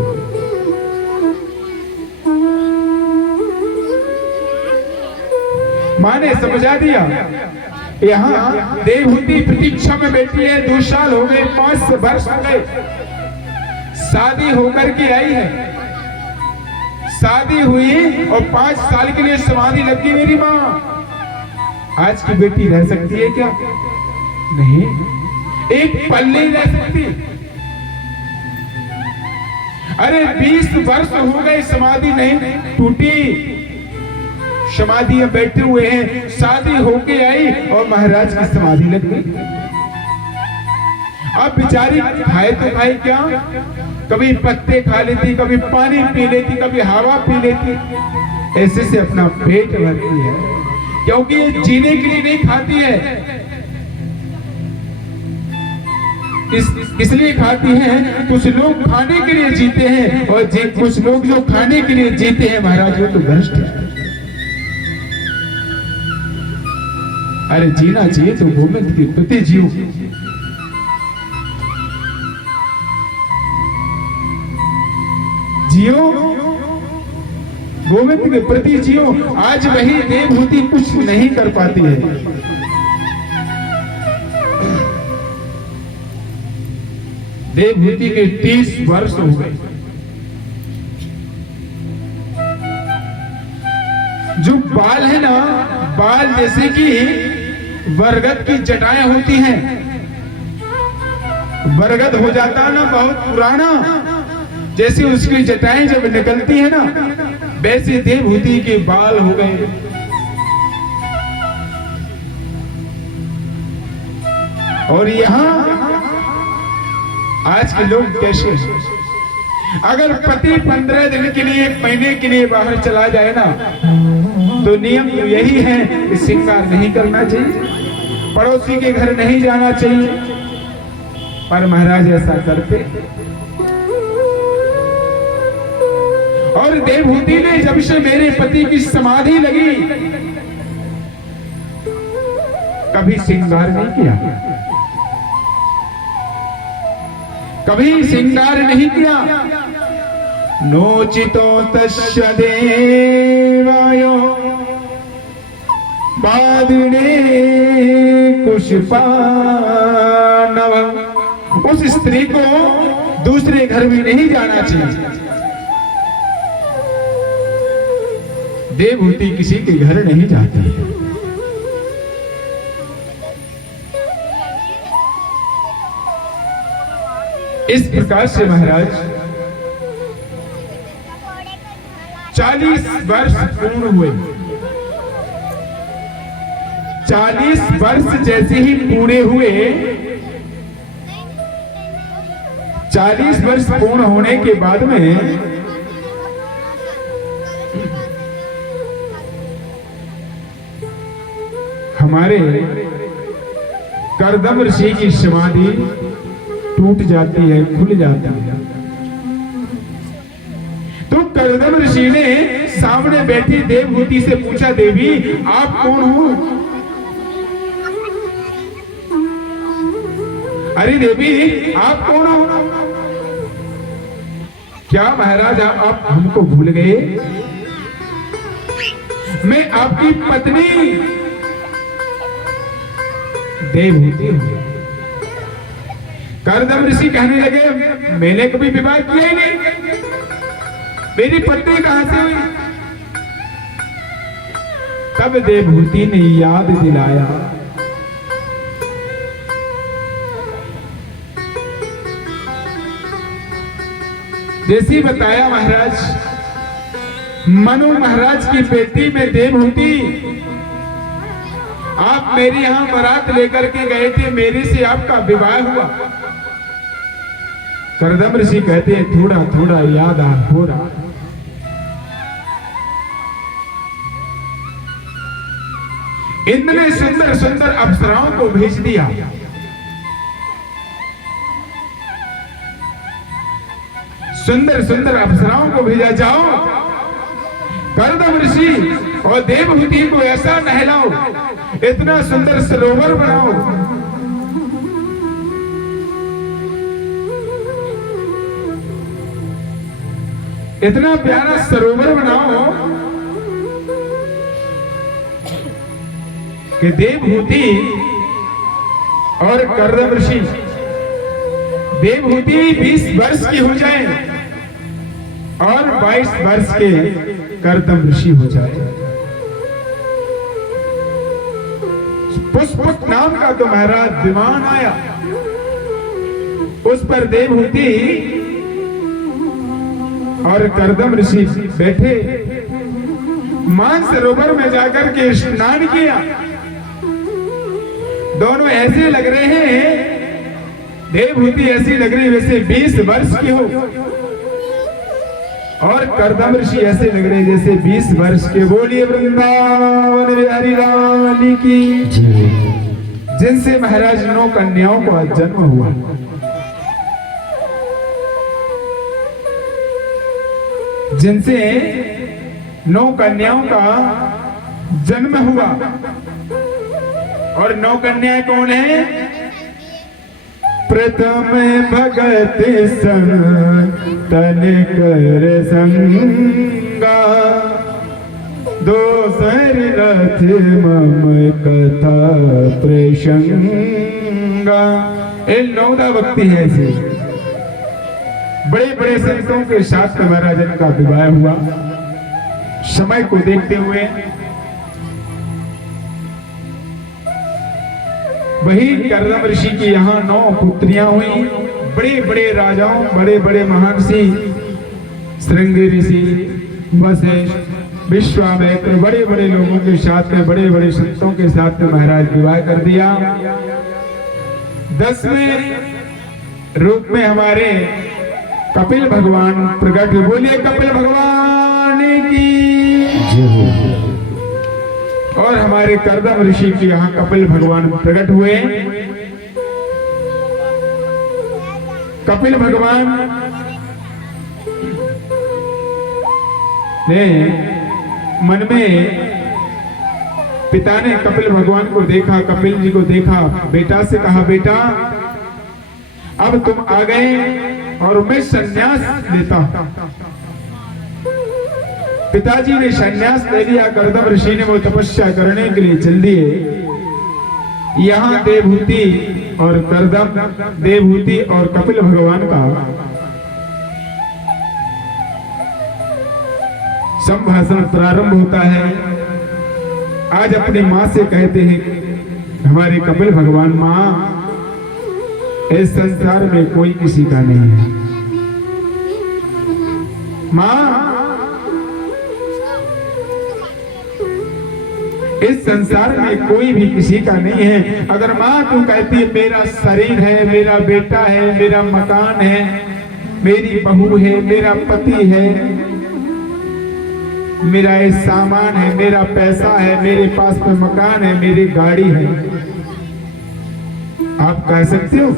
माँ ने समझा दिया, यहाँ देवहूति प्रतीक्षा में बैठी है, 2 साल हो गए, 5 वर्ष हो गए, शादी होकर के आई है, शादी हुई और 5 साल के लिए समाधि लगी मेरी माँ। आज की बेटी रह सकती है क्या? नहीं, एक पल नहीं रह सकती। अरे 20 वर्ष हो गए, समाधि नहीं टूटी, समाधि में बैठे हुए हैं, शादी होके आई और महाराज की समाधि लग गई। अब बेचारी खाए तो खाए क्या, कभी पत्ते खा लेती, कभी पानी पी लेती, कभी हवा पी लेती, ऐसे से अपना पेट भरती है, क्योंकि ये जीने के लिए नहीं खाती है। इसलिए खाती हैं, कुछ लोग खाने के लिए जीते हैं, और कुछ लोग जो खाने के लिए जीते हैं महाराज वो तो भ्रष्ट है। अरे जीना चाहिए तो गोविंद के प्रति जियो, जियो गोविंद के प्रति जियो। आज वही देवहूति कुछ नहीं कर पाती है। देवहूति के 30 वर्ष हो गए, जो बाल है ना, बाल जैसे कि बरगद की जटाएं होती हैं, बरगद हो जाता है ना बहुत पुराना, जैसे उसकी जटाएं जब निकलती है ना, वैसे देवहूति के बाल हो गए। और यहाँ आज के लोग कैसे हैं? अगर पति 15 दिन के लिए, 1 महीने के लिए बाहर चला जाए ना, तो नियम तो यही है कि श्रृंगार नहीं करना चाहिए, पड़ोसी के घर नहीं जाना चाहिए, पर महाराज ऐसा करते। और देवहूति ने जब से मेरे पति की समाधि लगी, कभी श्रृंगार नहीं किया, कभी श्रृंगार नहीं किया। नोचितो तस्य देवायो बादुड़े कुशपानव। उस स्त्री को दूसरे घर भी नहीं जाना चाहिए, देवहूति किसी के घर नहीं जाती है। इस प्रकार से महाराज 40 वर्ष पूर्ण हुए। 40 वर्ष जैसे ही पूरे हुए, 40 वर्ष पूर्ण होने के बाद में हमारे कर्दम ऋषि की समाधि टूट जाती है, खुल जाती है। तो कर्दम ऋषि ने सामने बैठी देवहूति से पूछा, देवी आप कौन हो? अरे देवी आप कौन हो? क्या महाराज आप हमको भूल गए? मैं आपकी पत्नी देवहूति हूं। कर्दम ऋषि कहने लगे, मैंने कभी विवाह किया ही नहीं, मेरी पत्नी कहां से हुई? तब देवहूति ने याद दिलाया, जैसे बताया महाराज, मनु महाराज की बेटी में देवहूति, आप मेरे यहां बारात लेकर के गए थे, मेरे से आपका विवाह हुआ। कर्दम ऋषि कहते हैं, थोड़ा थोड़ा याद हो रहा। इंद्र ने सुंदर सुंदर अप्सराओं को भेज दिया। सुंदर सुंदर अप्सराओं को भेजा, जाओ कर्दम ऋषि और देवहूति को ऐसा नहलाओ, इतना सुंदर सरोवर बनाओ, इतना प्यारा सरोवर बनाओ कि देवहूति और कर्दम ऋषि, देवहूति 20 वर्ष की हो जाए और 22 वर्ष के कर्दम ऋषि हो जाए। पुष्पक नाम का तुम्हारा दीवान आया, उस पर देवहूति और कर्दम ऋषि बैठे, मानसरोवर में जाकर के स्नान किया। दोनों ऐसे लग रहे हैं, देवहूति ऐसी लग रही वैसे 20 वर्ष की हो, और कर्दम ऋषि ऐसे लग रहे जैसे 20 वर्ष के। बोलिए वृंदावन बिहारी लाल की, जिनसे महाराज 9 कन्याओं का जन्म हुआ। जिनसे 9 कन्याओं का जन्म हुआ। और 9 कन्याएं कौन है? प्रथम भगत तन कर संगा, दोसर रथ मम कथा प्रसंगा। ये 9 भक्ति है ऐसे। बड़े बड़े संतों के साथ महाराज का विवाह हुआ। समय को देखते हुए वही कर्दम ऋषि की यहाँ 9 पुत्रियां हुई। बड़े बड़े राजाओं, बड़े बड़े महर्षि, श्रृंगी ऋषि, वशिष्ठ, विश्वामित्र, बड़े बड़े लोगों के साथ में, बड़े बड़े संतों के साथ में महाराज विवाह कर दिया। 10वें रूप में हमारे कपिल भगवान प्रकट हुए। बोलिए कपिल भगवान की। और हमारे कर्दम ऋषि के यहाँ कपिल भगवान प्रकट हुए। कपिल भगवान ने मन में, पिता ने कपिल भगवान को देखा, कपिल जी को देखा, बेटा से कहा, बेटा अब तुम आ गए और मैं संन्यास लेता हूं। पिताजी ने संन्यास ले लिया। कर्दम ऋषि ने वो तपस्या करने के लिए चल दिए। यहाँ देवहूति और कर्दम, देवहूति और कपिल भगवान का संभाषण प्रारंभ होता है। आज अपनी माँ से कहते हैं हमारे कपिल भगवान, माँ इस संसार में कोई किसी का नहीं है। माँ इस संसार में कोई भी किसी का नहीं है। अगर माँ तू कहती है मेरा शरीर है, मेरा बेटा है, मेरा मकान है, मेरी बहू है, मेरा पति है, मेरा ये सामान है, मेरा पैसा है, मेरे पास में मकान है, मेरी गाड़ी है, आप कह सकते हो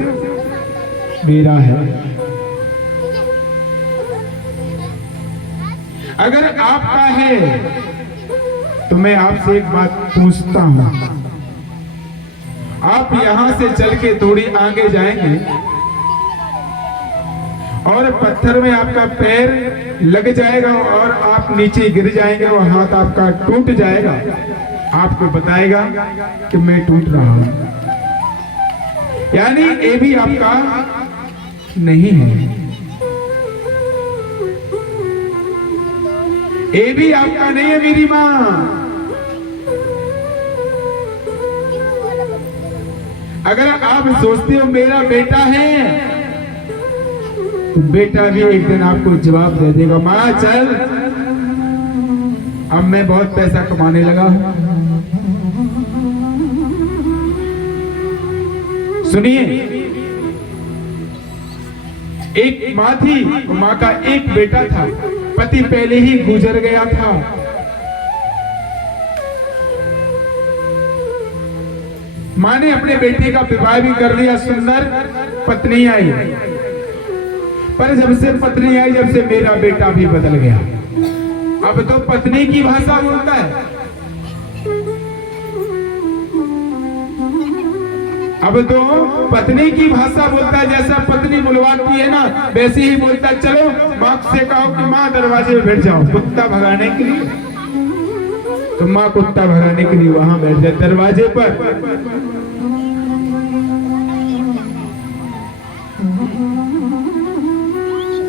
मेरा है। अगर आपका है तो मैं आपसे एक बात पूछता हूं, आप यहां से चल के थोड़ी आगे जाएंगे और पत्थर में आपका पैर लग जाएगा और आप नीचे गिर जाएंगे और हाथ आपका टूट जाएगा, आपको बताएगा कि मैं टूट रहा हूं, यानी ये भी आपका नहीं है, ये भी आपका नहीं है मेरी मां। अगर आप सोचते हो मेरा बेटा है तो बेटा भी एक दिन आपको जवाब दे देगा, मां चल अब मैं बहुत पैसा कमाने लगा हूं। सुनिए, एक मां थी, मां का एक बेटा था, पति पहले ही गुजर गया था। मां ने अपने बेटे का विवाह भी कर लिया, सुंदर पत्नी आई, पर जब से पत्नी आई, जब से मेरा बेटा भी बदल गया। अब तो पत्नी की भाषा बोलता है, अब तो पत्नी की भाषा बोलता है। जैसा पत्नी बुलवाती है ना वैसे ही बोलता है, चलो माँ से कहो कि माँ दरवाजे में बैठ जाओ, कुत्ता भगाने के लिए। तो माँ कुत्ता भगाने के लिए वहां बैठ जाए दरवाजे पर।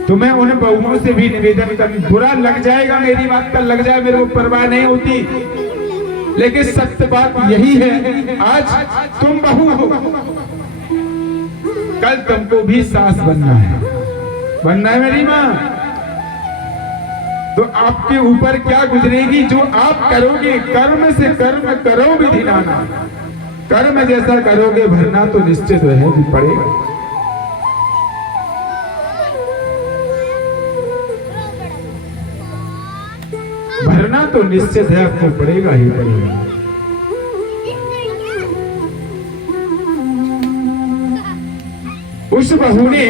तो मैं उन बहुओं से भी निवेदन कर, बुरा लग जाएगा, मेरी बात पर लग जाए, मेरे को परवाह नहीं होती, लेकिन सत्य बात यही है, आज तुम बहू हो, कल तुमको भी सास बनना है मेरी माँ। तो आपके ऊपर क्या गुजरेगी जो आप करोगे, कर्म से कर्म करो भी धिनाना, कर्म जैसा करोगे भरना तो निश्चित रहे भी पड़ेगा। भरना तो निश्चित है, आपको पड़ेगा ही पड़ेगा। उस बहू ने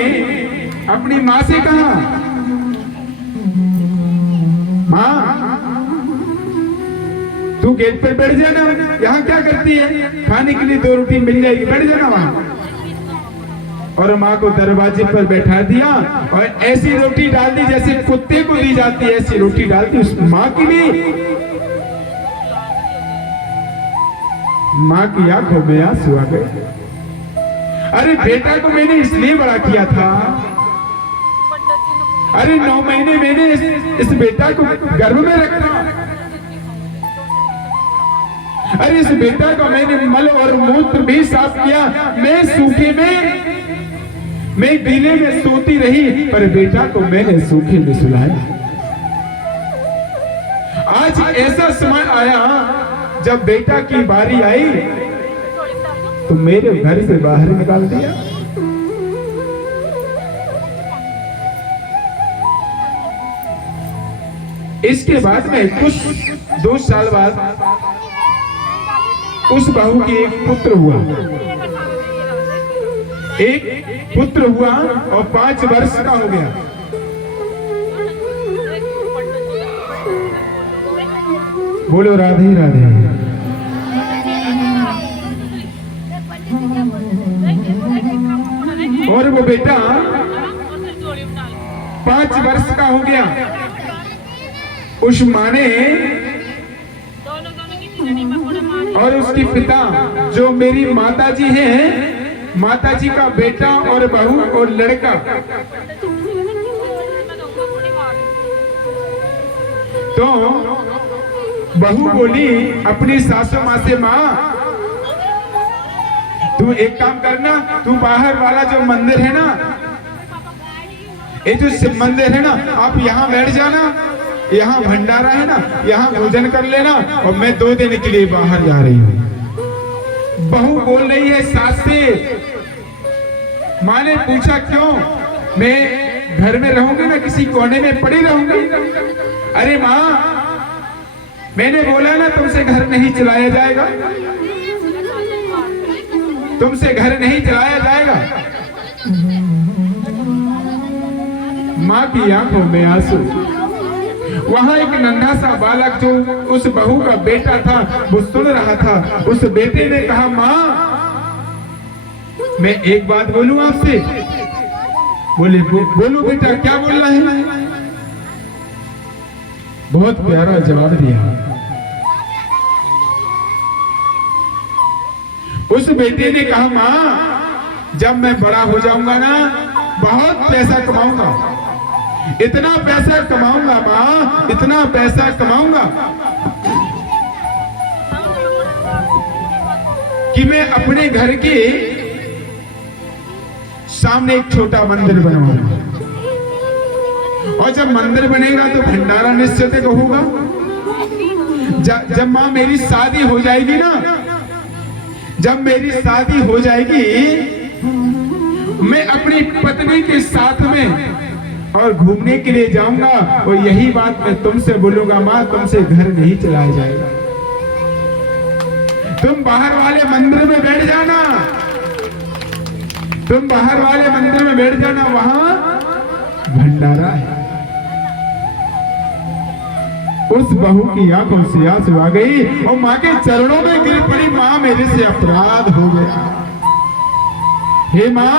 अपनी माँ से कहा, माँ तू गेट पर बैठ जाना, यहाँ क्या करती है, खाने के लिए 2 रोटी मिल जाएगी, बैठ जाना वहां। और माँ को दरवाजे पर बैठा दिया और ऐसी रोटी डाल दी जैसे कुत्ते को दी जाती है, ऐसी रोटी डाल दी उस माँ की भी। माँ की आंखों में आंसू आ गए। अरे बेटा को मैंने इसलिए बड़ा किया था, अरे 9 महीने मैंने इस बेटा को गर्भ में रखा, अरे इस बेटा का मैंने मल और मूत्र भी साफ किया, मैं सूखे में, मैं गीले में सोती रही, पर बेटा को मैंने सूखे में सुलाया। आज ऐसा समय आया जब बेटा की बारी आई तो मेरे घर से बाहर निकाल दिया। इसके बाद में कुछ 2 साल बाद उस बहू की एक पुत्र हुआ, और 5 वर्ष का हो गया। बोलो राधे राधे। और वो बेटा 5 वर्ष का हो गया। उस माँ ने और उसकी पिता जो मेरी माताजी हैं, माताजी का बेटा और बहू और लड़का, तो बहू बोली अपनी सासू माँ से, माँ तू एक काम करना, तू बाहर वाला जो मंदिर है ना, ये जो शिव मंदिर है ना, आप यहाँ बैठ जाना, यहाँ भंडारा है ना, यहाँ भोजन कर लेना, और मैं 2 दिन के लिए बाहर जा रही हूँ। बहू बोल रही है सास से। माँ ने पूछा क्यों? मैं घर में रहूंगी ना, किसी कोने में पड़ी रहूंगी? अरे माँ, मैंने बोला ना तुमसे घर नहीं चलाया जाएगा, तुमसे घर नहीं चलाया जाएगा। माँ की आंखों में आंसू। वहां एक नन्हा सा बालक जो उस बहू का बेटा था, वो सुन रहा था। उस बेटे ने कहा, माँ मैं एक बात बोलूं आपसे? बोले बोलो बेटा, क्या बोलना है? बहुत प्यारा जवाब दिया। उस बेटे ने कहा, माँ जब मैं बड़ा हो जाऊंगा ना, बहुत पैसा कमाऊंगा, इतना पैसा कमाऊंगा माँ, इतना पैसा कमाऊंगा कि मैं अपने घर के सामने एक छोटा मंदिर बनवाऊंगा, और जब मंदिर बनेगा तो भंडारा निश्चित होगा। जब माँ मेरी शादी हो जाएगी ना, जब मेरी शादी हो जाएगी, मैं अपनी पत्नी के साथ में और घूमने के लिए जाऊंगा, और यही बात मैं तुमसे बोलूंगा, माँ तुमसे घर नहीं चलाया जाएगा, तुम बाहर वाले मंदिर में बैठ जाना, तुम बाहर वाले मंदिर में बैठ जाना, वहां भंडारा है। उस बहू की आंखों से आंसू आ गई और माँ के चरणों में गिर पड़ी। माँ मेरे से अपराध हो गया, हे माँ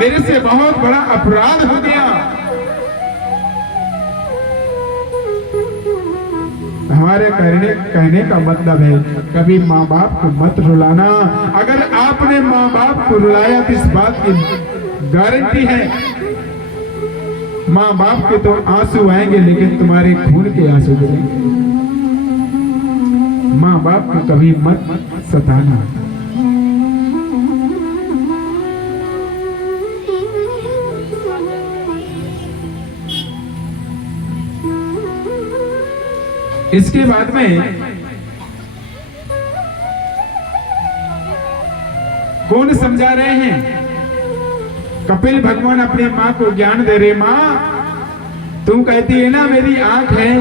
मेरे से बहुत बड़ा अपराध हो गया। हमारे कहने का मतलब है, कभी माँ बाप को मत रुलाना। अगर आपने माँ बाप को रुलाया तो इस बात की गारंटी है, माँ बाप के तो आंसू आएंगे लेकिन तुम्हारे खून के आंसू गिरेंगे। माँ बाप को कभी मत सताना। इसके बाद में कौन समझा रहे हैं? कपिल भगवान अपनी माँ को ज्ञान दे रहे। माँ तुम कहती है ना मेरी आंख है,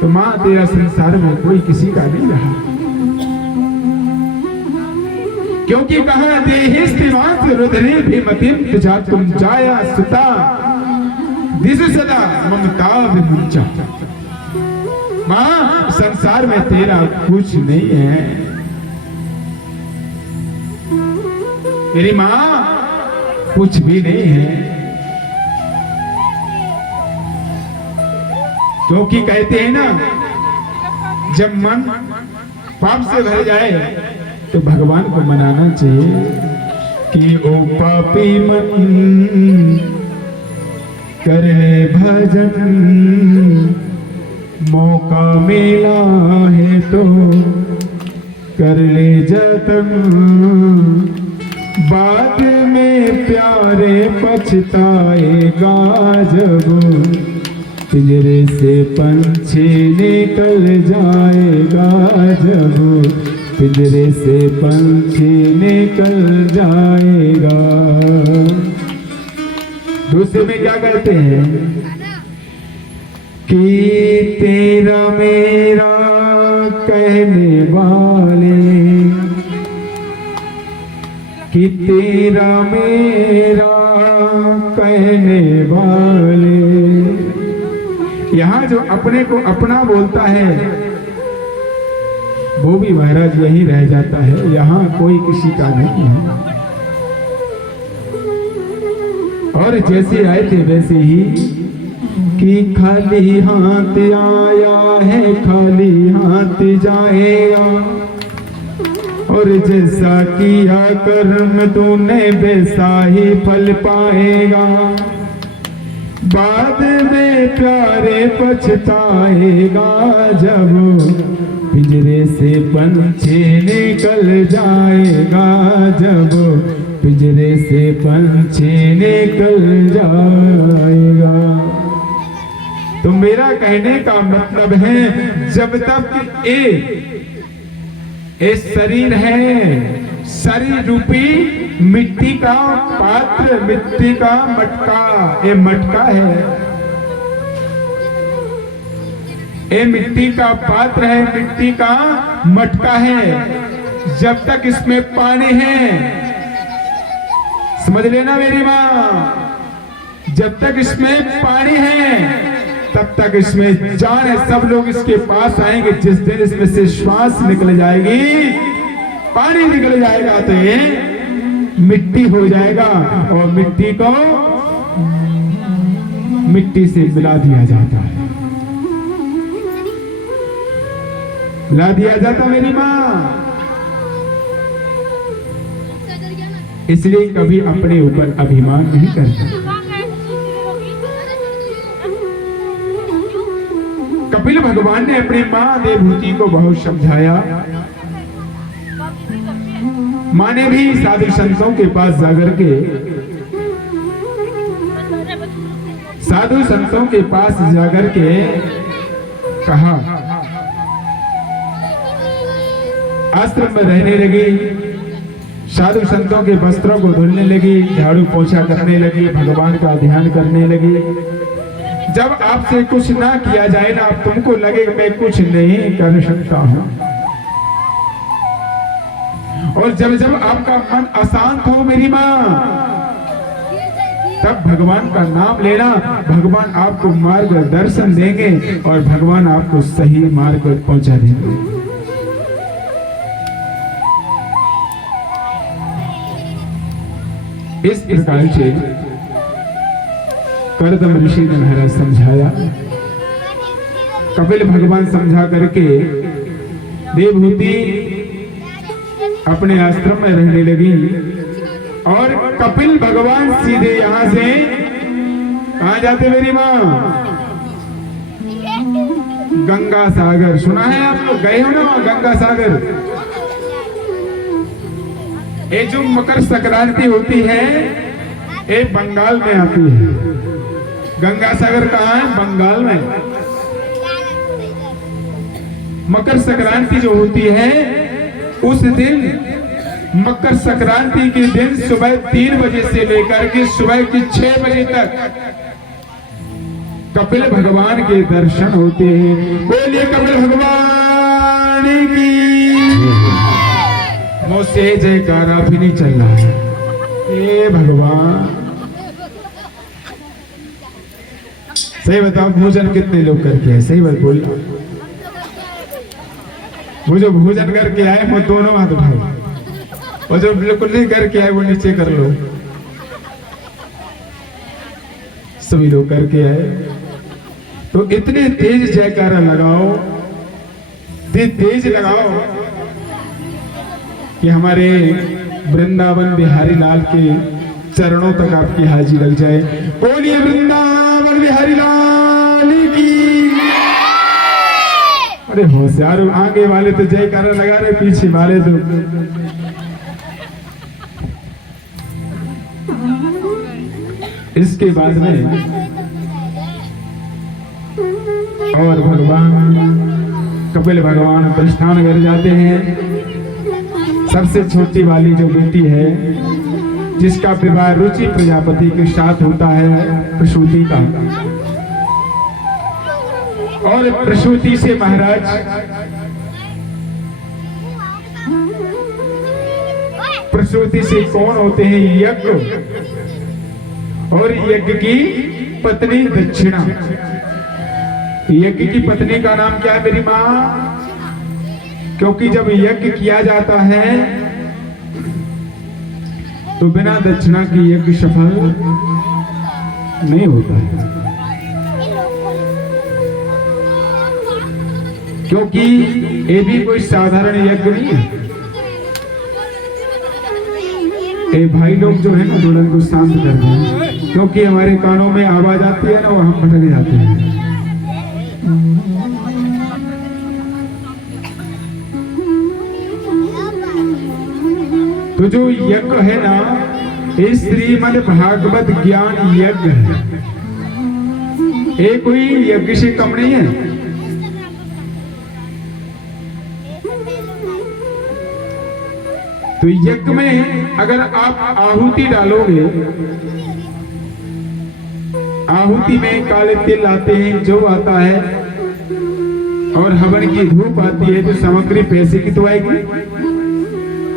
तो माँ तेरा संसार में कोई किसी का नहीं रहा, क्योंकि कहा देहिस्तिमांस रुद्रे भी मतिम तुझा तुम जाया सुता दिस सदा ममता विमुचा। माँ संसार में तेरा कुछ नहीं है, मेरी माँ कुछ भी नहीं है, क्योंकि कहते हैं ना, जब मन पाप से भर जाए तो भगवान को मनाना चाहिए कि ओ पापी मन कर ले भजन, मौका मिला है तो कर ले जतन, बाद में प्यारे पछताएगा जब पिंजरे से पंछी निकल जाएगा, जब पिंजरे से पंछी निकल जाएगा। दूसरे में क्या कहते हैं कि तेरा मेरा कहने वाले, कि तेरा मेरा कहने वाले। यहाँ जो अपने को अपना बोलता है वो भी महाराज यही रह जाता है, यहाँ कोई किसी का नहीं है। और जैसे आए थे वैसे ही कि खाली हाथ आया है खाली हाथ जाएगा, और जैसा किया कर्म तूने वैसा ही फल पाएगा। बाद में प्यारे पछताएगा जब पिंजरे से पंछी निकल जाएगा, जब पिंजरे से पंछी निकल जाएगा। तो मेरा कहने का मतलब है, जब तक ये शरीर है, शरीर रूपी मिट्टी का पात्र, मिट्टी का मटका, ये मटका है, ये मिट्टी का पात्र है, मिट्टी का मटका है। जब तक इसमें पानी है, समझ लेना मेरी मां, जब तक इसमें पानी है तब तक इसमें जान है। सब लोग इसके पास आएंगे, जिस दिन इसमें से श्वास निकल जाएगी, पानी निकल जाएगा तो ये मिट्टी हो जाएगा, और मिट्टी को मिट्टी से मिला दिया जाता है, मिला दिया जाता मेरी मां। इसलिए कभी अपने ऊपर अभिमान नहीं करता। कपिल भगवान ने अपनी मां देवहूति को बहुत समझाया। मां ने भी साधु संतों के पास जाकर के, साधु संतों के पास जाकर के कहा, आश्रम में रहने लगी, साधु संतों के वस्त्रों को धुलने लगी, झाड़ू पोछा करने लगी, भगवान का ध्यान करने लगी। जब आपसे कुछ ना किया जाए ना, तुमको लगे मैं कुछ नहीं कर सकता हूं, और जब जब आपका मन अशांत हो मेरी मां, तब भगवान का नाम लेना, भगवान आपको मार्गदर्शन देंगे और भगवान आपको सही मार्ग पर पहुंचा देंगे। इस प्रकार से कर्दम ऋषि ने महाराज समझाया। कपिल भगवान समझा करके देवहूति अपने आश्रम में रहने लगी, और कपिल भगवान सीधे यहां से कहां जाते मेरी मां? गंगा सागर। सुना है आप लोग, गए हो ना गंगा सागर? ये जो मकर संक्रांति होती है ये बंगाल में आती है। गंगा सागर कहाँ है? बंगाल में। मकर संक्रांति जो होती है उस दिन, मकर संक्रांति के दिन सुबह 3 बजे से लेकर के सुबह के 6 बजे तक कपिल भगवान के दर्शन होते हैं। बोलिए कपिल भगवान की। मुझसे जयकारा भी नहीं चल रहा है। हे भगवान, सही बताओ भोजन कितने लोग करके आए? सही बात बोल। वो जो भोजन करके आए वो दोनों हाथ उठाओ, और जो बिल्कुल नहीं करके आए वो नीचे कर लो। सभी लोग करके आए तो इतने तेज जयकारा लगाओ, तेज लगाओ कि हमारे वृंदावन बिहारी लाल के चरणों तक आपकी हाजिरी लग जाए। बोलिए वृंदावन बिहारी लाल की। अरे होशियार, आगे वाले तो जयकारा लगा रहे, पीछे वाले तो इसके बाद में और भगवान कपिल भगवान प्रस्थान कर जाते हैं। सबसे छोटी वाली जो बेटी है जिसका विवाह रुचि प्रजापति के साथ होता है, प्रसूति का, और प्रसूति से महाराज प्रसूति से कौन होते हैं? यज्ञ, और यज्ञ की पत्नी दक्षिणा। यज्ञ की पत्नी का नाम क्या है मेरी मां? क्योंकि जब यज्ञ किया जाता है तो बिना दक्षिणा की यज्ञ सफल नहीं होता है, क्योंकि ये भी कोई साधारण यज्ञ नहीं है। ये भाई लोग जो है ना दुल्हन को शांत कर रहे हैं, क्योंकि हमारे कानों में आवाज आती है ना, वो हम भटक जाते हैं। तो जो यज्ञ है ना, ये श्रीमद् भागवत ज्ञान यज्ञ है, ये कोई यज्ञ से कम नहीं है। तो यज्ञ में अगर आप आहुति डालोगे, आहुति में काले तिल आते हैं, जो आता है, और हवन की धूप आती है, तो सामग्री पैसे की तो आएगी,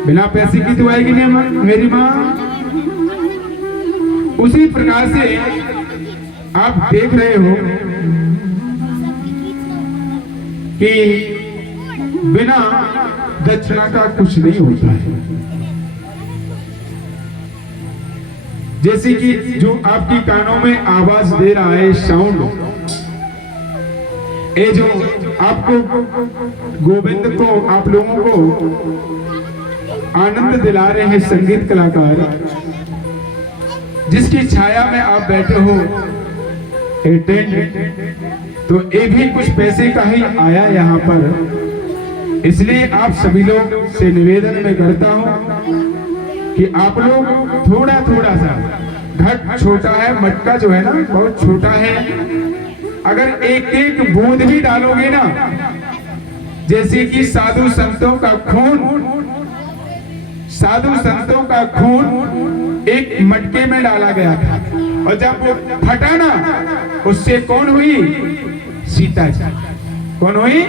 बिना पैसे की तो आएगी नहीं मेरी माँ। उसी प्रकार से आप देख रहे हो कि बिना दक्षिणा का कुछ नहीं होता है। जैसे कि जो आपकी कानों में आवाज दे रहा है, साउंड, ये जो आपको गोविंद को, आप लोगों को आनंद दिला रहे हैं संगीत कलाकार, जिसकी छाया में आप बैठे हो, तो ये भी कुछ पैसे का ही आया यहाँ पर। इसलिए आप सभी लोग से निवेदन में करता हूँ कि आप लोग थोड़ा थोड़ा सा, घट छोटा है, मटका जो है ना बहुत छोटा है, अगर एक एक बूंद भी डालोगे ना, जैसे कि साधु संतों का खून, साधु संतों का खून एक मटके में डाला गया था, और जब वो फटा ना, उससे कौन हुई? सीता जी। कौन हुई?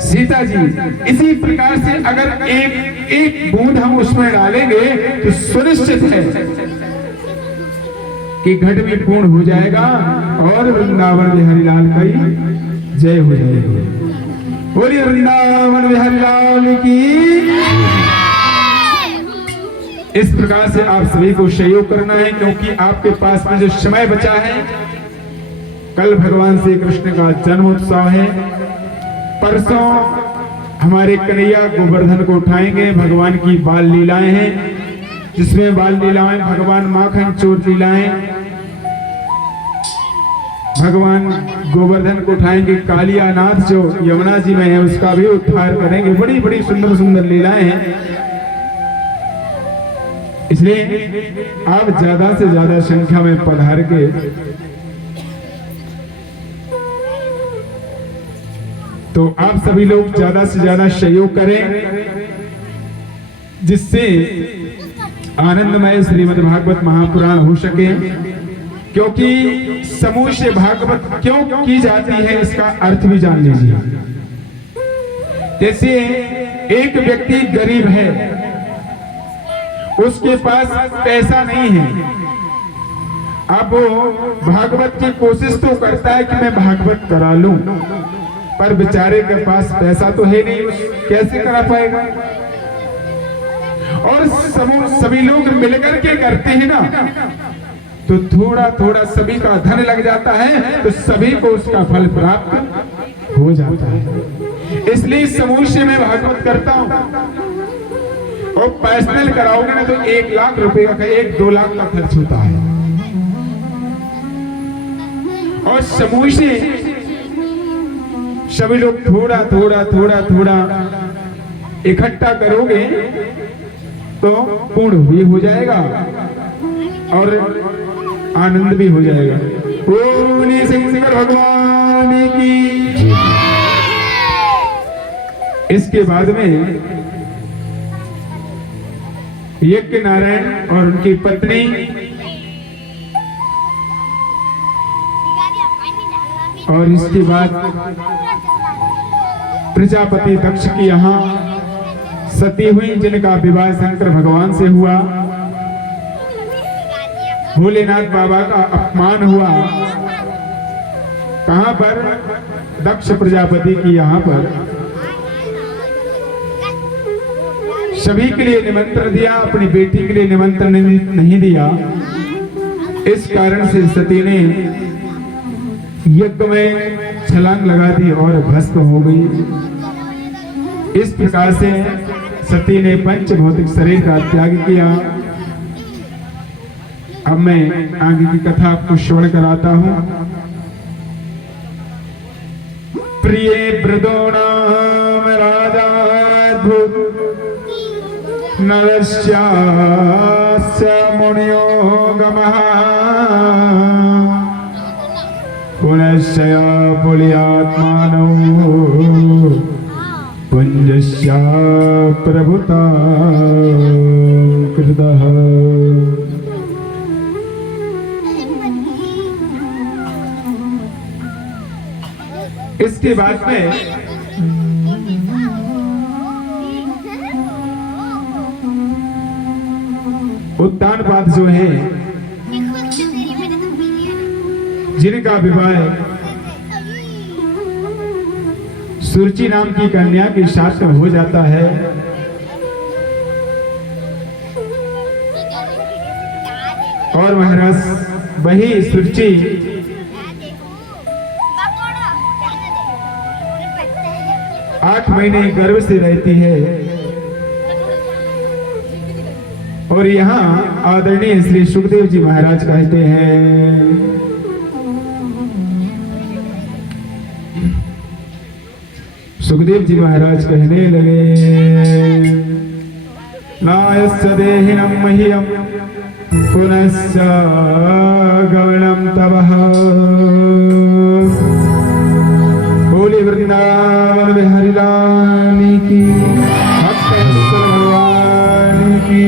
सीता जी। इसी प्रकार से अगर एक एक बूंद हम उसमें डालेंगे तो सुनिश्चित है कि घट भी पूर्ण हो जाएगा और वृंदावन बिहारी लाल का ही जय हो जाएगी। बोलिए वृंदावन बिहारी लाल की। इस प्रकार से आप सभी को सहयोग करना है, क्योंकि आपके पास में जो समय बचा है, कल भगवान श्री कृष्ण का जन्मोत्सव है, परसों हमारे कन्हैया गोवर्धन को उठाएंगे, भगवान की बाल लीलाएं हैं, जिसमें बाल लीलाएं भगवान माखन चोर लीलाएं, भगवान गोवर्धन को उठाएंगे, कालियानाथ जो यमुना जी में है उसका भी उद्धार करेंगे। बड़ी बड़ी सुंदर सुंदर लीलाएं हैं। इसलिए आप ज्यादा से ज्यादा संख्या में पधार के तो आप सभी लोग ज्यादा से ज्यादा सहयोग करें, जिससे आनंदमय श्रीमद् भागवत महापुराण हो सके। क्योंकि समूह से भागवत क्यों की जाती है, इसका अर्थ भी जान लीजिए। जैसे एक व्यक्ति गरीब है, उसके पास पैसा नहीं है, अब वो भागवत की कोशिश तो करता है कि मैं भागवत करा लूं, पर बेचारे के पास पैसा तो है नहीं, कैसे करा पाएगा। और सभी लोग मिलकर के करते हैं ना, तो थोड़ा थोड़ा सभी का धन लग जाता है, तो सभी को उसका फल प्राप्त हो जाता है। इसलिए समूह से मैं भागवत करता हूं। और पर्सनल कराओगे ना तो 1 लाख रुपए का, 1-2 लाख का खर्च होता है। और समूह से सभी लोग थोड़ा थोड़ा थोड़ा थोड़ा इकट्ठा करोगे तो पूर्ण भी हो जाएगा और आनंद भी हो जाएगा। बोलिए शंकर भगवान की। इसके बाद में यज्ञ नारायण और उनकी पत्नी और इसके बाद प्रजापति दक्ष की यहाँ सती हुई, जिनका विवाह शंकर भगवान से हुआ। भोलेनाथ बाबा का अपमान हुआ। कहां पर? दक्ष प्रजापति की यहाँ पर। सभी के लिए निमंत्रण दिया, अपनी बेटी के लिए निमंत्रण नहीं दिया। इस कारण से सती ने यज्ञ में छलांग लगा दी और भस्म हो गई। इस प्रकार से सती ने पंच भौतिक शरीर का त्याग किया अब मैं आगे की कथा आपको श्रवण कराता हूं। प्रिय प्रदोणाम राजा नरस्यास्य मुनियो गमः पुनश्चया पुलियात्मानो पुंजस्या प्रभुता कृतः। इसके बाद में उत्तानपाद जो है जिनका विवाह सुरुचि नाम की कन्या के साथ हो जाता है, और महाराज वही सुरुचि 8 महीने गर्भ से रहती है। और यहाँ आदरणीय श्री सुखदेव जी महाराज कहते हैं, सुखदेव जी महाराज कहने लगे, नायस्य देहिनम मह्यम पुनश्च गमनम तवः। बोले वृंदावन बिहारी लाल की, भगवान की।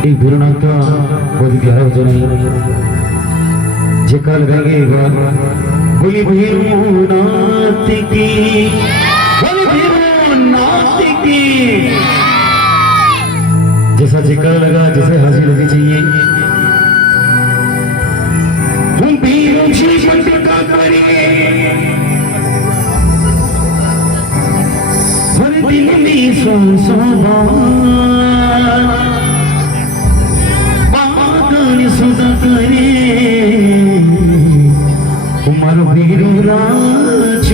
एक भीरुनाथ बहुत ग्यारह बजे जे कल गए एक बार बोली भीरुनाथ की, बोली भीरुनाथ की। जैसा जिक्र लगा, जैसे हाजिर लगी चाहिए, हम भीरू श्री शंकर का करिए हर दिल में सोसोबा बागन सुधा करे उमर भीरू राज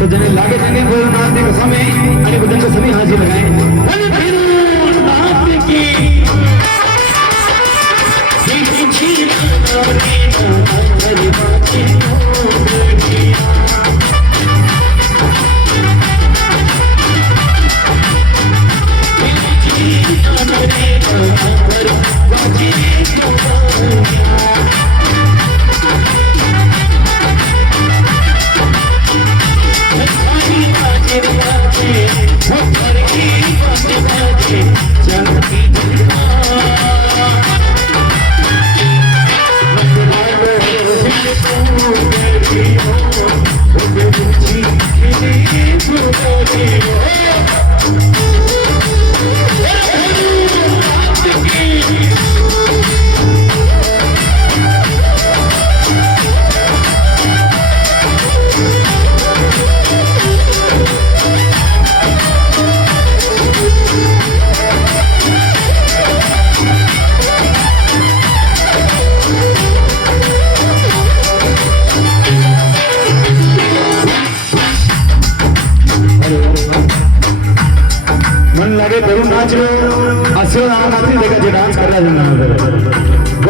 तो जने लागे जने भोलेनाथ ने कसम है अरे बदन को सभी हाजिर लगाए बोले भोलेनाथ की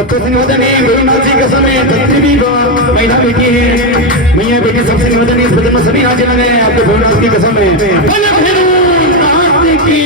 सबसे निवेदन है गुरुनाथ जी कसम है धरती भी महिला बेटी है मैया बेटी सबसे निवेदन है इस भजन में सभी हाजिर हैं आपके गुरुनाथ की कसम है बोलो गुरुनाथ की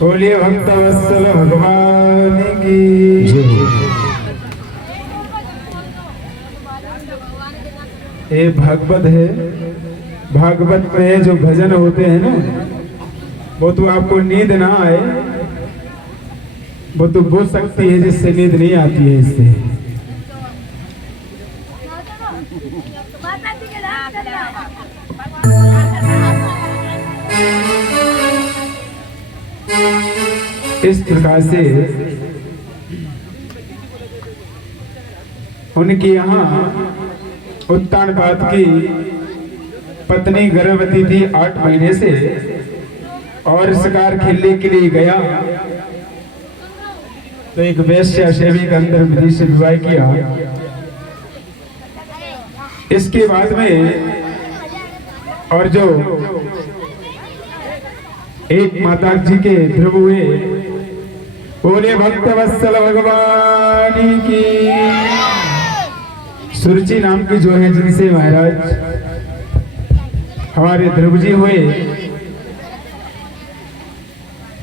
बोलिए भक्त वत्सल भगवान की जय। ये भागवत है, भागवत में जो भजन होते हैं ना, वो तो आपको नींद ना आए, वो तो बोल सकती है जिससे नींद नहीं आती है। इससे इस प्रकार से उनके यहाँ उत्तानपाद की पत्नी गर्भवती थी 8 महीने से, और शिकार खेलने के लिए गया तो एक वैश्य सेवी का अंदर विधि से विवाह किया। इसके बाद में और जो एक माता जी के ध्रुव हुए, बोले भक्त वत्सल भगवान की। सुरुचि नाम की जो है, जिनसे महाराज हमारे ध्रुव जी हुए।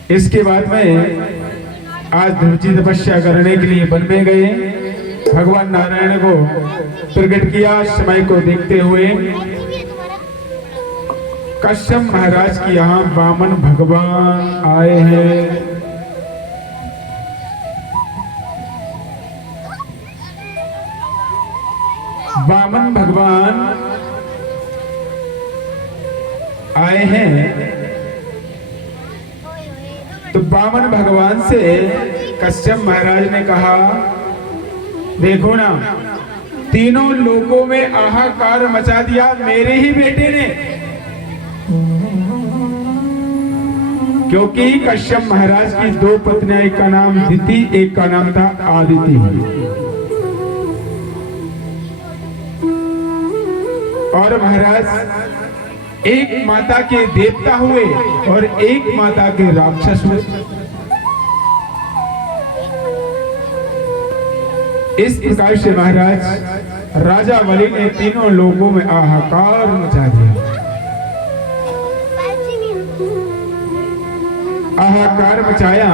इसके बाद में आज ध्रुव जी तपस्या करने के लिए वन में गए, भगवान नारायण को प्रकट किया। समय को देखते हुए कश्यप महाराज के यहाँ वामन भगवान आए हैं। वामन भगवान आए हैं तो वामन भगवान से कश्यप महाराज ने कहा, देखो ना, तीनों लोगों में हाहाकार मचा दिया मेरे ही बेटे ने। क्योंकि कश्यप महाराज की 2 पत्नियां, एक का नाम दिति, एक का नाम था आदिति। और महाराज एक माता के देवता हुए और एक माता के राक्षस हुए। इस प्रकार से महाराज राजा बलि ने तीनों लोगों में हाहाकार मचा दिया। हाहाकार मचाया